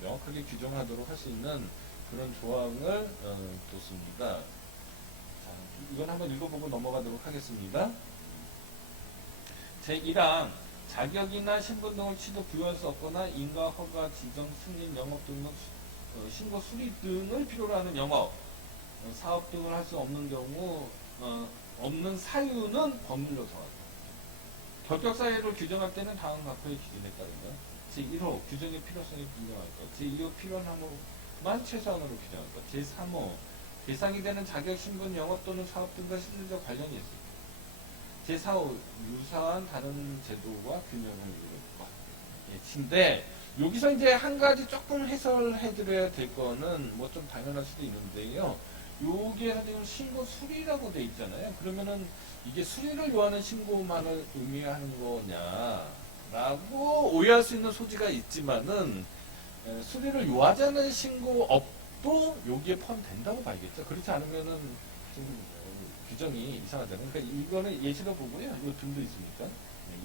명확하게 규정하도록 할 수 있는 그런 조항을 뒀습니다. 자, 이건 한번 읽어보고 넘어가도록 하겠습니다. 제1항 자격이나 신분 등을 취득 부여할 수 없거나 인가, 허가, 지정, 승인, 영업 등록, 신고, 수리 등을 필요로 하는 영업, 사업 등을 할 수 없는 경우 없는 사유는 법률로 정한다. 결격 사유를 규정할 때는 다음 각호의 기준에 따른다. 제1호 규정의 필요성이 분명할 것. 제2호 필요한 항목만 최소한으로 규정할 것. 제3호 대상이 되는 자격, 신분, 영업 또는 사업 등과 실질적 관련이 있을 것. 제4호 유사한 다른 제도와 균형을 이룰 것. 근데 여기서 이제 한 가지 조금 해설해 드려야 될 거는 뭐 좀 당연할 수도 있는데요. 여기에서 지금 신고 수리라고 돼 있잖아요. 그러면은 이게 수리를 요하는 신고만을 의미하는 거냐라고 오해할 수 있는 소지가 있지만은 수리를 요하지 않는 신고업도 여기에 포함된다고 봐야겠죠. 그렇지 않으면은 좀 규정이 이상하잖아요. 그러니까 이거는 예시로 보고요. 이 등도 있으니까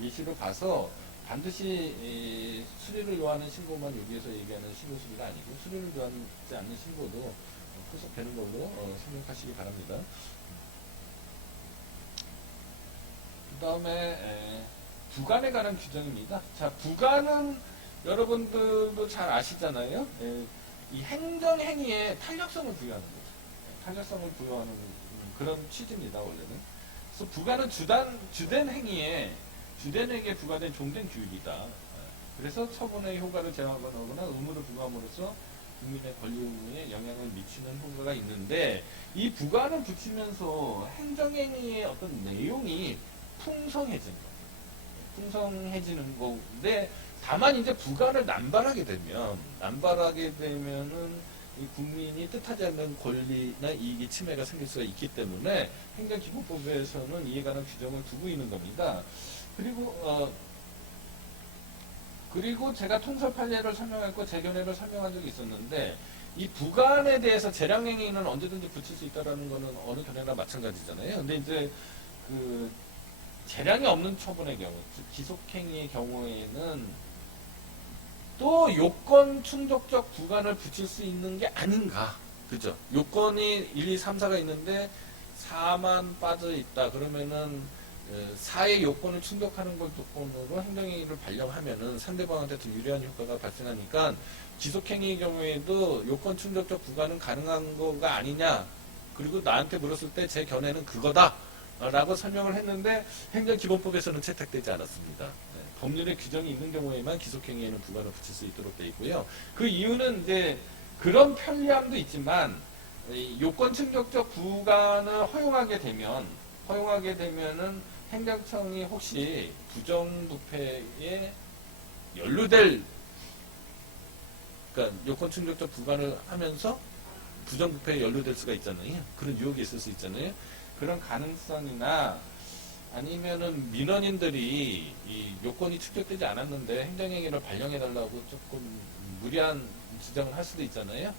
예시로 봐서 반드시 수리를 요하는 신고만 여기에서 얘기하는 신고 수리가 아니고 수리를 요하지 않는 신고도 포섭되는 걸로 생각하시기 바랍니다. 그 다음에 부관에 관한 규정입니다. 자, 부관은 여러분들도 잘 아시잖아요. 이 행정행위에 탄력성을 부여하는 거죠. 탄력성을 부여하는 그런 취지입니다, 원래는. 그래서 부관은 주된 행위에 부과된 종된 규율이다. 그래서 처분의 효과를 제한하거나 의무를 부과함으로써 국민의 권리 의무에 영향을 미치는 효과가 있는데, 이 부관을 붙이면서 행정행위의 어떤 내용이 풍성해지는 거예요. 풍성해지는 건데, 다만 이제 부관을 남발하게 되면은 이 국민이 뜻하지 않는 권리나 이익이 침해가 생길 수가 있기 때문에 행정기본법에서는 이에 관한 규정을 두고 있는 겁니다. 그리고 제가 통설 판례를 설명했고 재견해를 설명한 적이 있었는데, 이 부관에 대해서 재량행위는 언제든지 붙일 수 있다라는 거는 어느 견해나 마찬가지잖아요. 근데 이제 그 재량이 없는 처분의 경우, 즉 기속행위의 경우에는 또 요건 충족적 부관을 붙일 수 있는 게 아닌가. 그죠? 요건이 1, 2, 3, 4가 있는데 4만 빠져 있다. 그러면은 4의 요건을 충족하는 걸 조건으로 행정행위를 발령하면은 상대방한테 더 유리한 효과가 발생하니까 기속행위의 경우에도 요건 충족적 부과는 가능한 거가 아니냐. 그리고 나한테 물었을 때 제 견해는 그거다. 라고 설명을 했는데 행정기본법에서는 채택되지 않았습니다. 법률에 규정이 있는 경우에만 기속행위에는 부과를 붙일 수 있도록 되어 있고요. 그 이유는 이제 그런 편리함도 있지만 요건 충족적 부과를 허용하게 되면은 행정청이 혹시 부정부패에 연루될, 그러니까 요건 충족적 부과를 하면서 부정부패에 연루될 수가 있잖아요. 그런 유혹이 있을 수 있잖아요. 그런 가능성이나 아니면은 민원인들이 이 요건이 충족되지 않았는데 행정행위를 발령해달라고 조금 무리한 지정을 할 수도 있잖아요.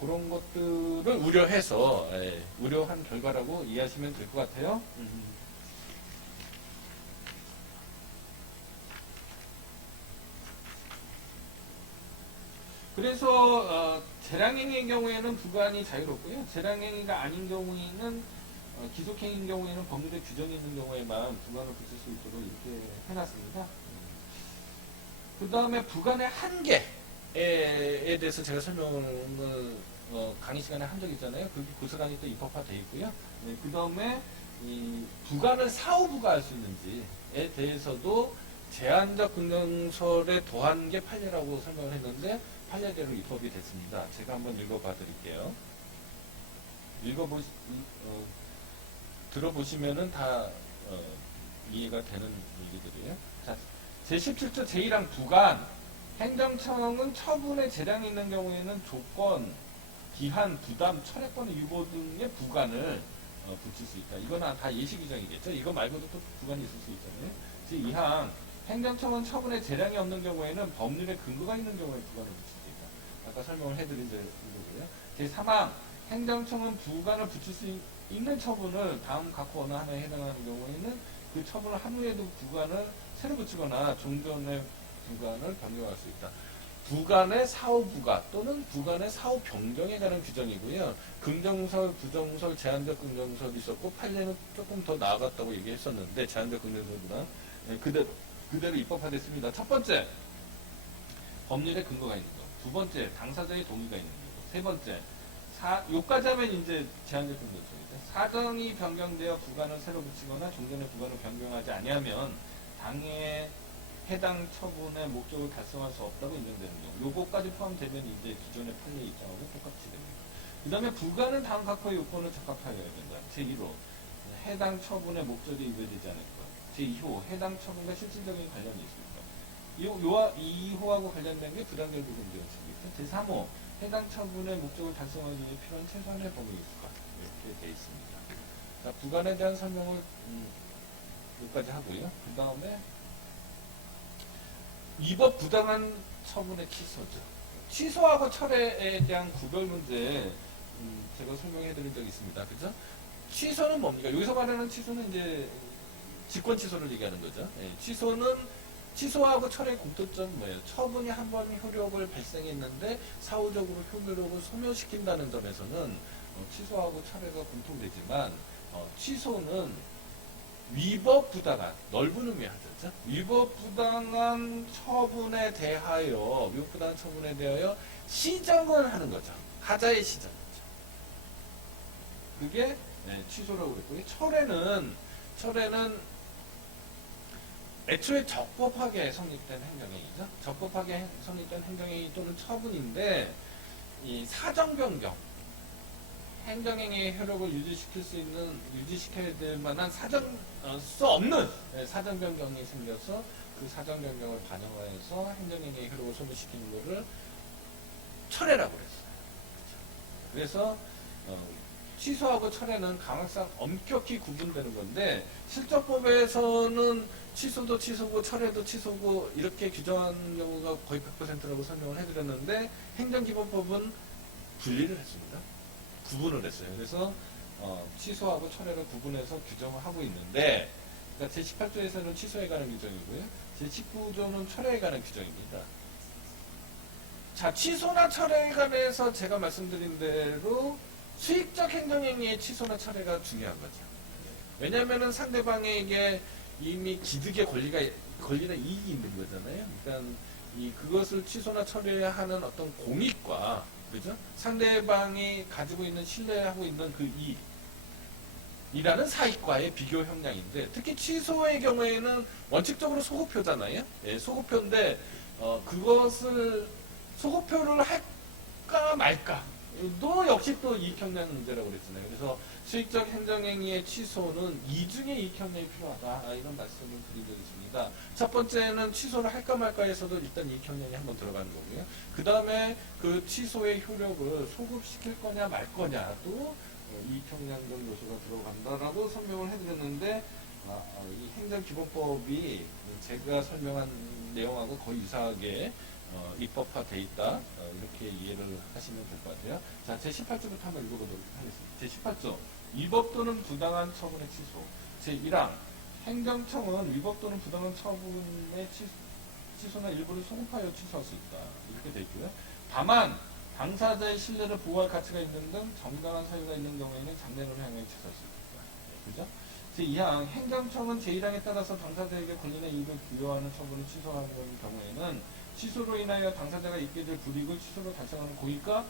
그런 것들을 우려해서 우려한 결과라고 이해하시면 될 것 같아요. 그래서 재량행위의 경우에는 부관이 자유롭고요. 재량행위가 아닌 경우에는 기속행위인 경우에는 법률에 규정이 있는 경우에만 부관을 붙일 수 있도록 이렇게 해놨습니다. 그 다음에 부관의 한계에 대해서 제가 설명을 강의 시간에 한 적 있잖아요. 그게 고스란히 또 입법화되어 있고요. 그 다음에 이 부관을 사후부가 할 수 있는지에 대해서도 제한적 긍정설에 더한 게 판례라고 설명을 했는데 판례대로 입법이 됐습니다. 제가 한번 읽어봐 드릴게요. 들어보시면은 다 이해가 되는 얘기들이에요. 자, 제17조 제1항 부관. 행정청은 처분의 재량이 있는 경우에는 조건, 기한, 부담, 철회권의 유보 등의 부관을 붙일 수 있다. 이거는 다 예시 규정이겠죠. 이거 말고도 또 부관이 있을 수 있잖아요. 제2항 행정청은 처분의 재량이 없는 경우에는 법률에 근거가 있는 경우에 부관을 붙일 수 있다. 아까 설명을 해드린 이거고요. 제3항 행정청은 부관을 붙일 수 있는 처분을 다음 각호 어느 하나에 해당하는 경우에는 그 처분을 한 후에도 부관을 새로 붙이거나 종전의 부관을 변경할 수 있다. 부관의 사후 부과 또는 부관의 사후 변경에 관한 규정이고요. 긍정설, 부정설, 제한적 긍정설이 있었고 판례는 조금 더 나아갔다고 얘기했었는데 제한적 긍정설보다 그대로 입법화됐습니다. 첫 번째, 법률에 근거가 있는 거. 두 번째, 당사자의 동의가 있는 거고. 세 번째, 요까지 하면 이제 제한적 긍정설이죠. 사정이 변경되어 부관을 새로 붙이거나 종전의 부관을 변경하지 아니하면 당해 해당 처분의 목적을 달성할 수 없다고 인정되는 경우. 요거까지 포함되면 이제 기존의 판례 입장하고 똑같이 됩니다. 그 다음에 부관은 다음 각호의 요건을 적합하여야 된다. 제1호, 해당 처분의 목적이 위배되지 않을 것. 제2호, 해당 처분과 실질적인 관련이 있습니다. 2호하고 관련된 게 부당결부 금지원칙이죠. 제3호, 해당 처분의 목적을 달성하기 위해 필요한 최소한의 범위 수가 이렇게 되어 있습니다. 자, 부관에 대한 설명을 여기까지 하고요. 그 다음에 위법 부당한 처분의 취소죠. 취소하고 철회에 대한 구별 문제 제가 설명해 드린 적이 있습니다. 그죠? 취소는 뭡니까? 여기서 말하는 취소는 이제 직권 취소를 얘기하는 거죠. 취소하고 철회의 공통점은 뭐예요? 처분이 한 번 효력을 발생했는데 사후적으로 효력을 소멸시킨다는 점에서는 취소하고 철회가 공통되지만 취소는 위법 부당한, 넓은 의미의 하죠. 위법 부당한 처분에 대하여 시정을 하는 거죠. 하자의 시정이죠. 그게 취소라고 그랬고요. 철회는 애초에 적법하게 성립된 행정행위죠. 적법하게 성립된 행정행위 또는 처분인데 이 사정 변경, 행정행위의 효력을 유지시켜야 될 만한 수 없는 사정 변경이 생겨서 그 사정 변경을 반영해서 행정행위의 효력을 소멸시키는 것을 철회라고 그랬어요. 그래서 취소하고 철회는 강학상 엄격히 구분되는 건데 실적법에서는 취소도 취소고 철회도 취소고 이렇게 규정한 경우가 거의 100%라고 설명을 해드렸는데 행정기본법은 분리를 했습니다. 구분을 했어요. 그래서 취소하고 철회를 구분해서 규정을 하고 있는데 그러니까 제18조에서는 취소에 관한 규정이고요. 제19조는 철회에 관한 규정입니다. 자, 취소나 철회에 관해서 제가 말씀드린 대로 수익적 행정행위의 취소나 철회가 중요한 거죠. 왜냐하면 상대방에게 이미 기득의 권리나 이익이 있는 거잖아요. 그러니까 그것을 취소나 철회하는 어떤 공익과 그죠? 상대방이 가지고 있는 신뢰하고 있는 그 이익이라는 사익과의 비교 형량인데 특히 취소의 경우에는 원칙적으로 소급표잖아요. 소급표인데 그것을 소급표를 할까 말까 또 역시 또 이익형량 문제라고 그랬잖아요. 그래서 수익적 행정행위의 취소는 이중의 이익형량이 필요하다. 이런 말씀을 드린 적이 있습니다. 첫 번째는 취소를 할까 말까에서도 일단 이익형량이 한번 들어가는 거고요. 그 다음에 그 취소의 효력을 소급시킬 거냐 말 거냐도 이익형량적 요소가 들어간다라고 설명을 해드렸는데 이 행정기본법이 제가 설명한 내용하고 거의 유사하게 입법화돼 있다. 이렇게 이해를 하시면 될 것 같아요. 자, 제18조부터 한번 읽어보도록 하겠습니다. 제18조 위법 또는 부당한 처분의 취소. 제1항 행정청은 위법 또는 부당한 처분의 취소나 일부를 송파하여 취소할 수 있다. 이렇게 되어 있고요. 다만 당사자의 신뢰를 보호할 가치가 있는 등 정당한 사유가 있는 경우에는 장례를 향해 취소할 수 있다. 네, 그죠? 제2항 행정청은 제1항에 따라서 당사자에게 권리나 이익을 부여하는 처분을 취소하는 경우에는 취소로 인하여 당사자가 입게 될 불이익을 취소로 달성하는 고의가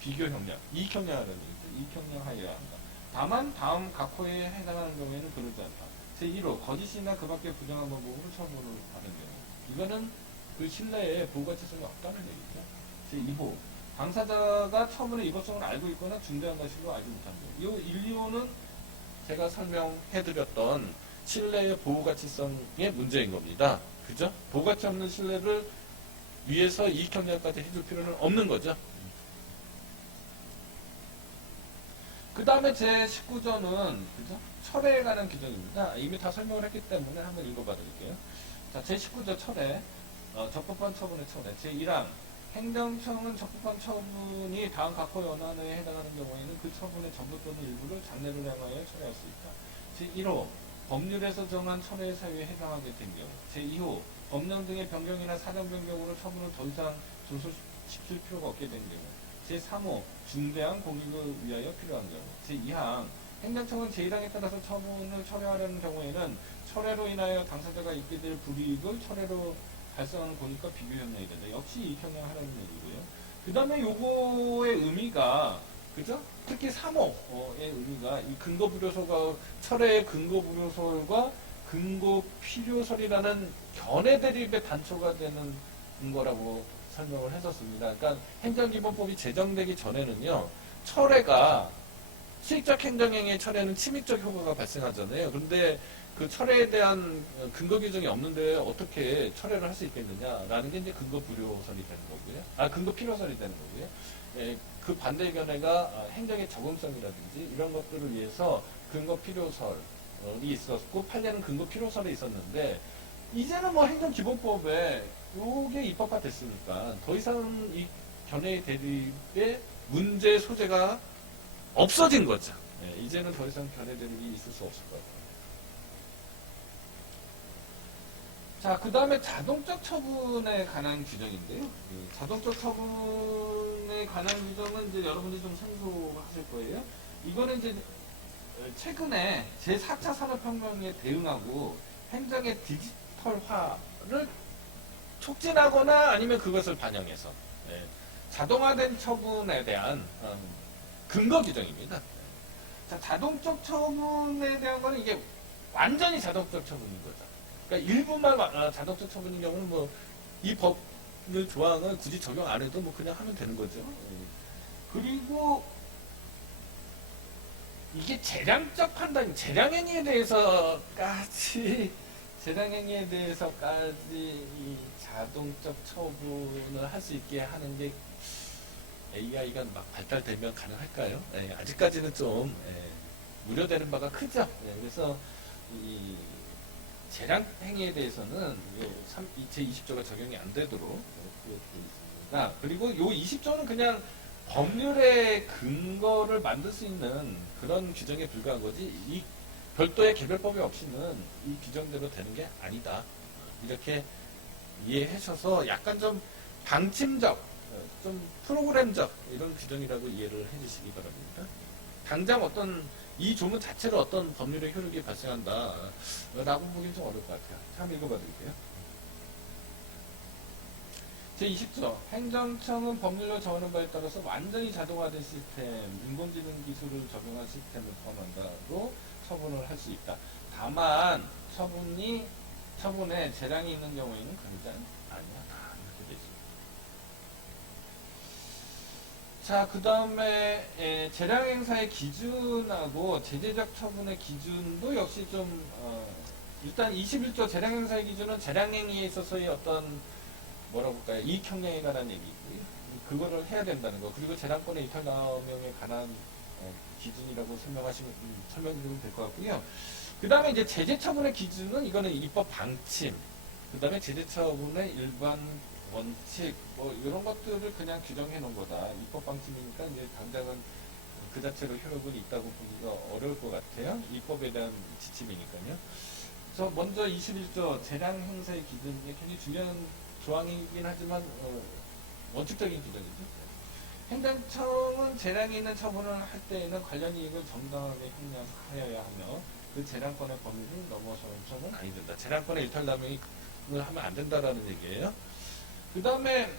비교형량, 이익형량이라는 얘기죠. 이익형량하여야 한다. 다만 다음 각 호에 해당하는 경우에는 그러지 않다. 제1호 거짓이나 그 밖에 부정한 방법으로 처분을 하는 경우. 이거는 그 신뢰에 보호가치성이 없다는 얘기죠. 제2호 당사자가 처분의 위법성을 알고 있거나 중대한 것이고 알지 못한 경우. 이 1, 2호는 제가 설명해드렸던 신뢰의 보호가치성의 문제인 겁니다. 그죠? 보호가치 없는 신뢰를 위해서 이익형량까지 해줄 필요는 없는 거죠. 그 다음에 제19조는 그죠? 철회에 관한 규정입니다. 이미 다 설명을 했기 때문에 한번 읽어봐 드릴게요. 자, 제19조 철회, 적법한 처분의 철회. 제1항 행정청은 적법한 처분이 다음 각호 연한에 해당하는 경우에는 그 처분의 전부 또는 일부를 장례를 향하여 철회할 수 있다. 제1호 법률에서 정한 철회 사유에 해당하게 된 경우. 제2호 법령 등의 변경이나 사정 변경으로 처분을 더 이상 존속시킬 필요가 없게 된 경우. 제3호 중대한 공익을 위하여 필요한 경우. 제2항 행정청은 제1항에 따라서 처분을 철회하려는 경우에는 철회로 인하여 당사자가 입게 될 불이익을 철회로 발생하는 고니까 비교형량이 된다. 역시 이익형량 하라는 얘기고요. 그 다음에 요거의 의미가 그죠? 특히 3호의 의미가 이 근거불효설과 철회의 근거불효설과 근거필요설이라는 견해 대립의 단초가 되는 거라고 설명을 했었습니다. 그러니까 행정기본법이 제정되기 전에는요, 철회가 수익적 행정행위의 철회는 침입적 효과가 발생하잖아요. 그런데 그 철회에 대한 근거 규정이 없는데 어떻게 철회를 할 수 있겠느냐라는 게 이제 근거 불효설이 되는 거고요. 근거 필요설이 되는 거고요. 그 반대 견해가 행정의 적응성이라든지 이런 것들을 위해서 근거 필요설이 있었고 판례는 근거 필요설이 있었는데 이제는 뭐 행정기본법에 요게 입법화 됐으니까 더 이상 이 견해의 대립의 문제 소재가 없어진 거죠. 이제는 더 이상 견해 대립이 있을 수 없을 것 같아요. 자, 그 다음에 자동적 처분에 관한 규정인데요. 자동적 처분에 관한 규정은 이제 여러분들이 좀 생소하실 거예요. 이거는 이제 최근에 제4차 산업혁명에 대응하고 행정의 디지털화를 촉진하거나 아니면 그것을 반영해서 자동화된 처분에 대한 근거 규정입니다. 자, 자동적 처분에 대한 거는 이게 완전히 자동적 처분인 거죠. 그러니까 일부만 자동적 처분인 경우는 뭐 이 법률 조항을 굳이 적용 안 해도 뭐 그냥 하면 되는 거죠. 그리고 이게 재량적 판단, 재량행위에 대해서까지 이 자동적 처분을 할 수 있게 하는 게 AI가 막 발달되면 가능할까요? 아직까지는 좀 우려되는 바가 크죠. 그래서 이 재량 행위에 대해서는 제20조가 적용이 안 되도록 되어 있습니다. 그리고 요 20조는 그냥 법률의 근거를 만들 수 있는 그런 규정에 불과한 거지 이 별도의 개별법이 없이는 이 규정대로 되는 게 아니다. 이렇게 이해해 주셔서 약간 좀 방침적, 좀 프로그램적 이런 규정이라고 이해를 해 주시기 바랍니다. 당장 어떤 이 조문 자체로 어떤 법률의 효력이 발생한다 라고 보기는 좀 어려울 것 같아요. 한번 읽어봐 드릴게요. 제20조 행정청은 법률로 정하는 바에 따라서 완전히 자동화된 시스템, 인공지능 기술을 적용한 시스템을 포함한다로 처분을 할 수 있다. 다만 처분에 재량이 있는 경우에는 그러지 아니하다. 이렇게 되죠. 자, 그 다음에 재량 행사의 기준하고 제재적 처분의 기준도 역시 좀 일단 21조 재량 행사의 기준은 재량 행위에 있어서의 어떤 뭐라고 볼까요? 이익형량에 관한 얘기고요. 그거를 해야 된다는 거. 그리고 재량권의 이탈감형에 관한 기준이라고 설명드리면 될 것 같고요. 그 다음에 이제 제재처분의 기준은 이거는 입법 방침. 그 다음에 제재처분의 일반 원칙, 뭐 이런 것들을 그냥 규정해 놓은 거다. 입법 방침이니까 이제 당장은 그 자체로 효력은 있다고 보기가 어려울 것 같아요. 입법에 대한 지침이니까요. 그래서 먼저 21조 재량 행사의 기준이 굉장히 중요한 조항이긴 하지만 원칙적인 기준이죠. 행정청은 재량이 있는 처분을 할 때에는 관련 이익을 정당하게 형량하여야 하며 그 재량권의 범위를 넘어서서는 아니 된다. 재량권의 일탈남용을 하면 안 된다라는 얘기예요. 그 다음에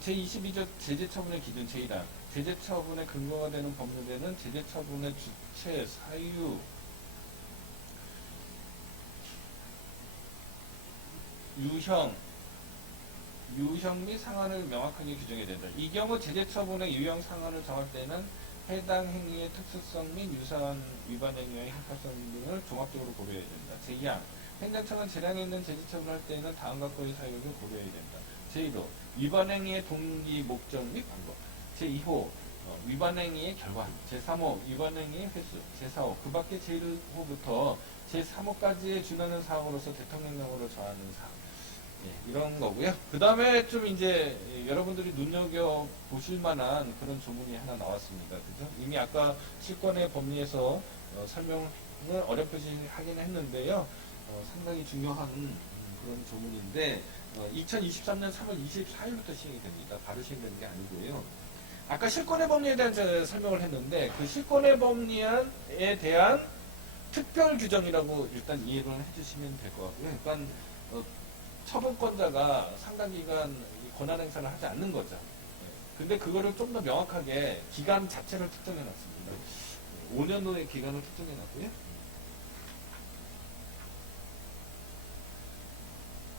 제22조 제재처분의 기준 제1항 제재처분의 근거가 되는 법률에는 제재처분의 주체, 사유, 유형 및 상한을 명확하게 규정해야 된다. 이 경우 제재처분의 유형 상한을 정할 때는 해당 행위의 특수성 및 유사한 위반 행위의 형사성 등을 종합적으로 고려해야 된다. 제2항 행정청은 재량이 있는 제재처분을 할 때는 다음과 같의 사유를 고려해야 된다. 제1호 위반 행위의 동기, 목적 및 방법. 제2호 위반 행위의 결과. 제3호 위반 행위의 횟수. 제4호 그 밖에 제1호부터 제3호까지에 준하는 사항으로서 대통령령으로 정하는 사항. 예, 이런 거고요. 그 다음에 좀 이제 여러분들이 눈여겨 보실 만한 그런 조문이 하나 나왔습니다. 그죠? 이미 아까 실권의 법리에서 설명을 어렴풋이 하긴 했는데요. 상당히 중요한 그런 조문인데 2023년 3월 24일부터 시행이 됩니다. 바로 시행되는 게 아니고요. 아까 실권의 법리에 대한 설명을 했는데 그 실권의 법리에 대한 특별 규정이라고 일단 이해를 해주시면 될 것 같고요. 그러니까 처분권자가 상당 기간 권한 행사를 하지 않는 거죠. 근데 그거를 좀 더 명확하게 기간 자체를 특정해 놨습니다. 5년 후의 기간을 특정해 놨고요.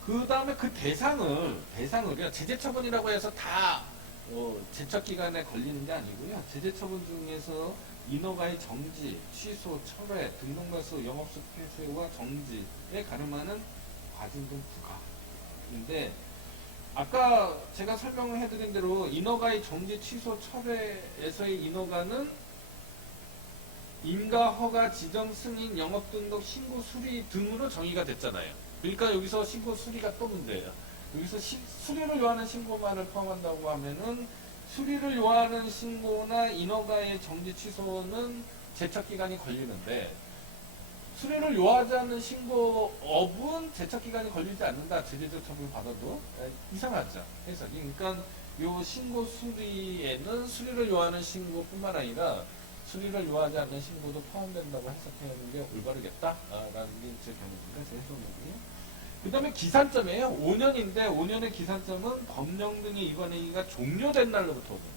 그 다음에 그 대상을요, 제재처분이라고 해서 다, 제척기간에 걸리는 게 아니고요. 제재처분 중에서 인허가의 정지, 취소, 철회, 등록말소, 영업소 폐쇄와 정지에 가름하는 과징금 부과인데, 아까 제가 설명을 해드린 대로 인허가의 정지, 취소, 철회에서의 인허가는 인가, 허가, 지정, 승인, 영업 등록, 신고, 수리 등으로 정의가 됐잖아요. 그러니까 여기서 신고, 수리가 또 문제예요. 여기서 수리를 요하는 신고만을 포함한다고 하면은 수리를 요하는 신고나 인허가의 정지, 취소는 제척기간이 걸리는데 수리를 요하지 않는 신고업은 제척기간이 걸리지 않는다. 제재적 처분을 받아도 이상하죠. 해석이. 그러니까 요 신고 수리에는 수리를 요하는 신고뿐만 아니라 수리를 요하지 않는 신고도 포함된다고 해석하는 게 올바르겠다라는 게 제 견해입니다. 제 해석이고요. 그 다음에 기산점이에요. 5년인데 5년의 기산점은 법령 등의 위반 행위가 종료된 날로부터 5년입니다.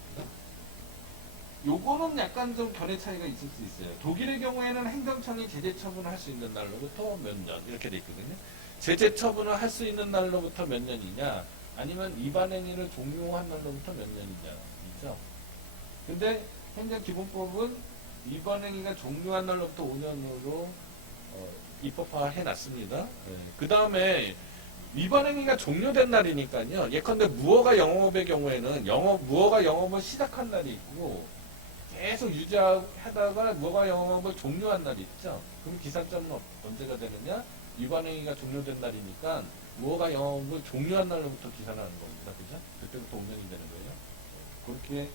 요거는 약간 좀 견해 차이가 있을 수 있어요. 독일의 경우에는 행정청이 제재 처분을 할 수 있는 날로부터 몇 년 이렇게 돼 있거든요. 제재 처분을 할 수 있는 날로부터 몇 년이냐, 아니면 위반 행위를 종료한 날로부터 몇 년이냐이죠. 근데 행정기본법은 위반 행위가 종료한 날로부터 5년으로 입법화해 놨습니다. 그 다음에 위반 행위가 종료된 날이니까요. 예컨대 무허가 영업의 경우에는 무허가 영업을 시작한 날이 있고 계속 유지하다가 무허가 영업을 종료한 날이 있죠. 그럼 기산점은 언제가 되느냐? 위반 행위가 종료된 날이니까 무허가 영업을 종료한 날로부터 기산하는 겁니다. 그죠? 그때부터 5년이 되는 거예요. 그렇게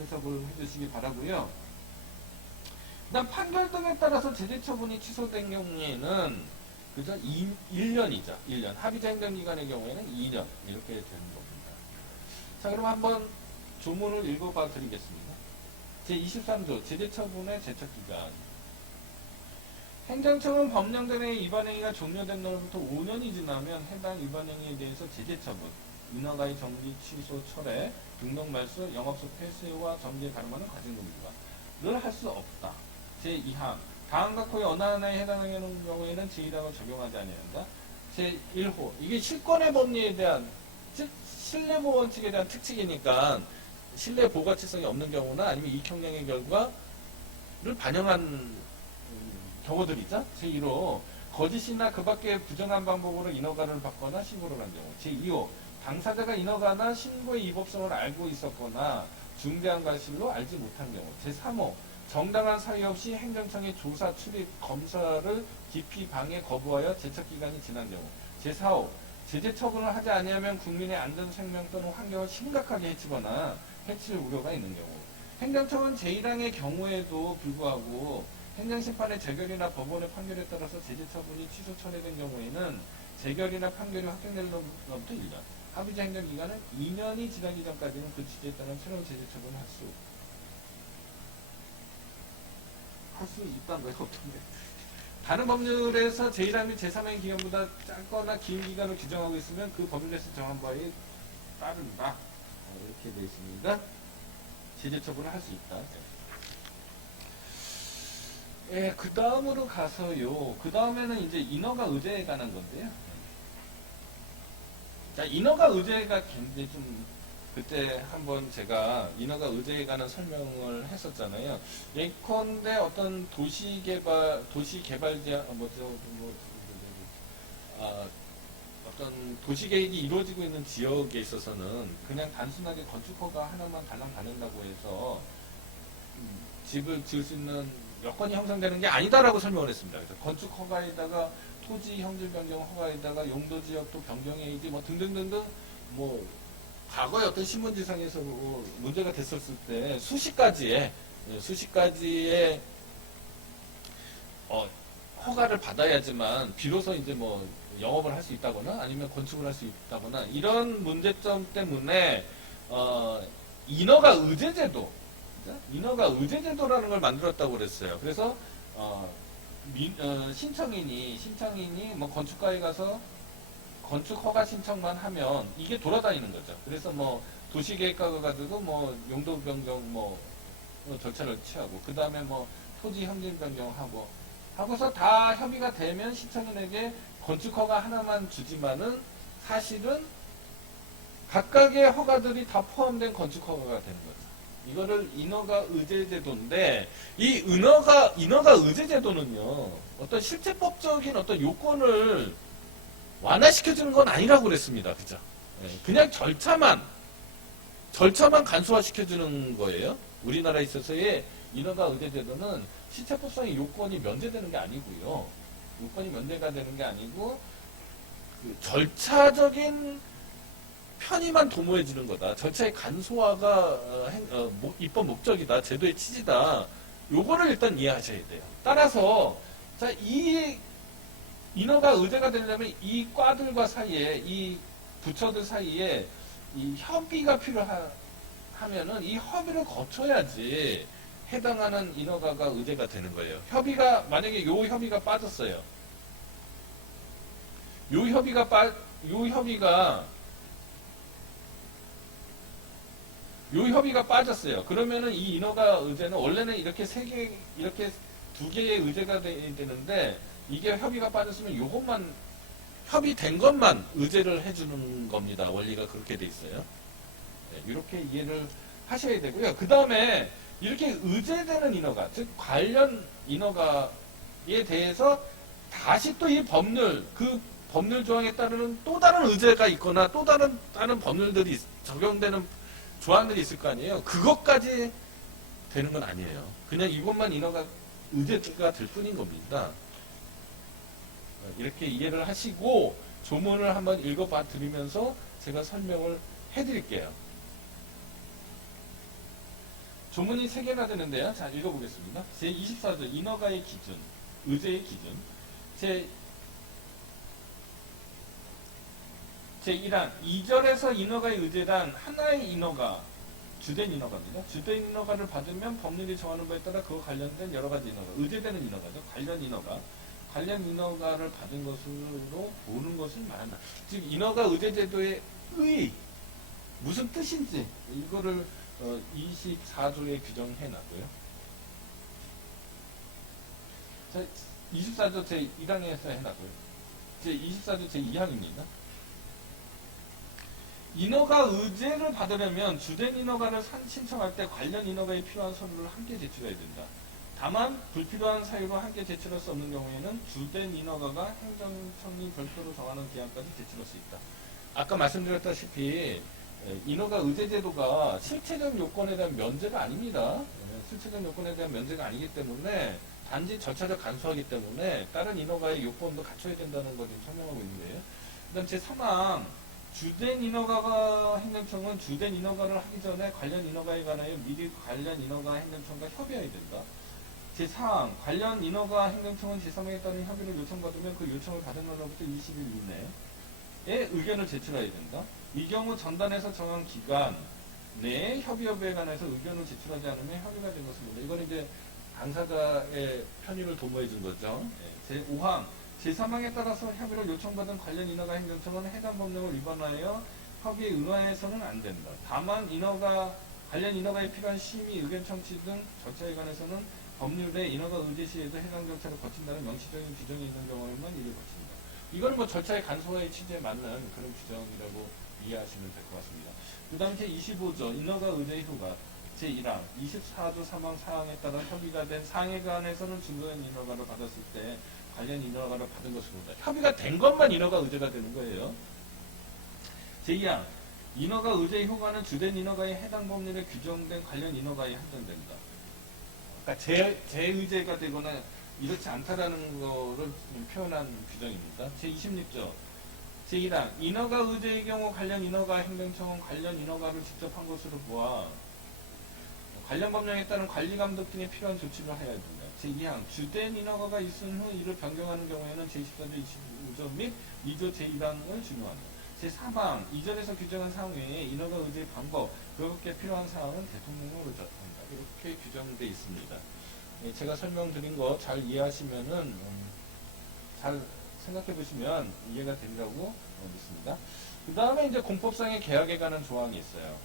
해석을 해주시기 바라고요. 그다음 판결 등에 따라서 제재 처분이 취소된 경우에는 그죠? 1년이죠. 1년. 합의자 행정기관의 경우에는 2년 이렇게 되는 겁니다. 자, 그럼 한번 조문을 읽어봐 드리겠습니다. 제23조 제재 처분의 제척기간. 행정청은 법령전의 위반행위가 종료된 날부터 5년이 지나면 해당 위반행위에 대해서 제재 처분, 인허가의 정지, 취소, 철회, 등록 말소, 영업소 폐쇄와 정지에 가름하는 과징금 부과를 할 수 없다. 제2항 다음과 코의 어느 하나에 해당하는 경우에는 제1항을 적용하지 아니한다. 제1호 이게 실권의 법리에 대한 즉 신뢰보호 원칙에 대한 특칙이니까 신뢰 보호 가치성이 없는 경우나 아니면 이익형량의 결과를 반영한 경우들이죠. 제1호 거짓이나 그 밖에 부정한 방법으로 인허가를 받거나 신고를 한 경우. 제2호 당사자가 인허가나 신고의 위법성을 알고 있었거나 중대한 과실로 알지 못한 경우. 제3호 정당한 사유 없이 행정청의 조사, 출입, 검사를 기피, 방해, 거부하여 제척기간이 지난 경우. 제4호 제재 처분을 하지 아니하면 국민의 안전, 생명 또는 환경을 심각하게 해치거나 해칠 우려가 있는 경우. 행정처분 제1항의 경우에도 불구하고 행정심판의 재결이나 법원의 판결에 따라서 제재 처분이 취소 철회된 경우에는 재결이나 판결이 확정될 때부터 1년, 합의제 행정기간은 2년이 지나기 전까지는 그 취지에 따른 새로운 제재 처분을 할 수 있다는 거예요. 어떤데? 다른 법률에서 제1항 및 제3항의 기간보다 짧거나 긴 기간을 규정하고 있으면 그 법률에서 정한 바에 따른다. 이렇게 되어 있습니다. 제재 처분을 할 수 있다. 예, 그 다음으로 가서요. 그 다음에는 이제 인허가 의제에 관한 건데요. 자, 인허가 의제가 굉장히 좀, 그때 한번 제가 인허가 의제에 관한 설명을 했었잖아요. 예컨대 어떤 도시개발자, 어떤 도시계획이 이루어지고 있는 지역에 있어서는 그냥 단순하게 건축허가 하나만 달랑 받는다고 해서 집을 지을 수 있는 여건이 형성되는 게 아니다라고 설명을 했습니다. 그래서 건축허가에다가 토지 형질 변경 허가에다가 용도 지역도 변경해야지 뭐 등등등등 뭐 과거에 어떤 신문지상에서 문제가 됐었을 때 수십 가지의 허가를 받아야지만 비로소 이제 뭐 영업을 할 수 있다거나 아니면 건축을 할 수 있다거나 이런 문제점 때문에 인허가 의제제도 인허가 의제제도라는 걸 만들었다고 그랬어요. 그래서 신청인이 뭐 건축가에 가서 건축 허가 신청만 하면 이게 돌아다니는 거죠. 그래서 뭐 도시계획과가 가지고 뭐 용도 변경 뭐 절차를 취하고 그 다음에 뭐 토지 형질 변경하고 하고서 다 협의가 되면 신청인에게 건축 허가 하나만 주지만은 사실은 각각의 허가들이 다 포함된 건축 허가가 되는 거죠. 이거를 인허가 의제제도인데 이 인허가 의제제도는요 어떤 실제법적인 어떤 요건을 완화시켜주는 건 아니라고 그랬습니다. 그죠? 그냥 절차만 간소화시켜주는 거예요. 우리나라에 있어서의 인허가 의제제도는 실체법상의 요건이 면제되는 게 아니고요. 요건이 면제가 되는 게 아니고 그 절차적인 편의만 도모해주는 거다. 절차의 간소화가 입법 목적이다. 제도의 취지다. 요거를 일단 이해하셔야 돼요. 따라서 자, 이 인허가 의제가 되려면 이 과들과 사이에 이 부처들 사이에 이 협의가 필요하면은 이 협의를 거쳐야지 해당하는 인허가가 의제가 되는 거예요. 만약에 요 협의가 빠졌어요. 요 협의가 빠졌어요. 그러면은 이 인허가 의제는 원래는 이렇게 이렇게 두 개의 의제가 되는데 이게 협의가 빠졌으면 요것만 협의된 것만 의제를 해주는 겁니다. 원리가 그렇게 돼 있어요. 네, 이렇게 이해를 하셔야 되고요. 그 다음에 이렇게 의제되는 인허가, 즉 관련 인허가에 대해서 다시 또 이 그 법률 조항에 따르는 또 다른 의제가 있거나 또 다른 법률들이 적용되는 조항들이 있을 거 아니에요. 그것까지 되는 건 아니에요. 그냥 이것만 인허가 의제가 될 뿐인 겁니다. 이렇게 이해를 하시고 조문을 한번 읽어봐 드리면서 제가 설명을 해드릴게요. 조문이 3개나 되는데요. 자, 읽어보겠습니다. 제24조 인허가의 기준, 의제의 기준. 제1항 2절에서 인허가의 의제란 하나의 인허가, 주된 인허가입니다. 주된 인허가를 받으면 법률이 정하는 바에 따라 그와 관련된 여러 가지 인허가, 의제되는 인허가죠. 관련 인허가를 받은 것으로 보는 것을 말한다. 즉 인허가 의제제도의 무슨 뜻인지 이거를 24조에 규정해 놨고요. 자, 24조 제1항에서 해놨고요. 제24조 제2항입니다. 인허가 의제를 받으려면 주된 인허가를 신청할 때 관련 인허가에 필요한 서류를 함께 제출해야 된다. 다만 불필요한 사유로 함께 제출할 수 없는 경우에는 주된 인허가가 행정청이 별도로 정하는 기한까지 제출할 수 있다. 아까 말씀드렸다시피 인허가 의제제도가 실체적 요건에 대한 면제가 아닙니다. 실체적 요건에 대한 면제가 아니기 때문에 단지 절차적 간소하기 때문에 다른 인허가의 요건도 갖춰야 된다는 걸 지금 설명하고 있는데요. 그다음 제3항 주된 인허가가 행정청은 주된 인허가를 하기 전에 관련 인허가에 관하여 미리 관련 인허가 행정청과 협의해야 된다. 제4항 관련 인허가 행정청은 제3항에 따른 협의를 요청받으면 그 요청을 받은 날로부터 20일 이내에 의견을 제출해야 된다. 이 경우 전단에서 정한 기간 내에 협의 여부에 관해서 의견을 제출하지 않으면 협의가 된 것입니다. 이건 이제 당사자의 편의를 도모해 준 거죠. 제5항 제3항에 따라서 협의를 요청받은 관련 인허가 행정청은 해당 법령을 위반하여 협의에 응하해서는 안 된다. 다만 관련 인허가에 필요한 심의, 의견 청취 등 절차에 관해서는 법률의 인허가 의제 시에도 해당 절차를 거친다는 명시적인 규정이 있는 경우에만 이를 거칩니다. 이건 뭐 절차의 간소화의 취지에 맞는 그런 규정이라고 이해하시면 될 것 같습니다. 그 다음 제25조 인허가 의제의 효과 제1항 24조 3항 4항에 따라 협의가 된 사항에 관해서는 주된 인허가를 받았을 때 관련 인허가를 받은 것으로다. 협의가 된 것만 인허가 의제가 되는 거예요. 제2항 인허가 의제의 효과는 주된 인허가에 해당 법률에 규정된 관련 인허가에 한정된다. 그러니까 재의제가 되거나 이렇지 않다라는 거를 표현한 규정입니다. 제26조 제1항 인허가 의제의 경우 관련 인허가 행정청은 관련 인허가를 직접 한 것으로 보아 관련 법령에 따른 관리감독 등에 필요한 조치를 해야 된다. 제2항 주된 인허가가 있은 후 이를 변경하는 경우에는 제24조 25조 및 2조 제1항을 준용한다. 제3항 이전에서 규정한 사항 외에 인허가 의제의 방법 그것께 필요한 사항은 대통령으로 정한다. 이렇게 규정되어 있습니다. 제가 설명드린 거 잘 이해하시면은 잘 생각해 보시면 이해가 된다고 믿습니다. 그 다음에 이제 공법상의 계약에 관한 조항이 있어요.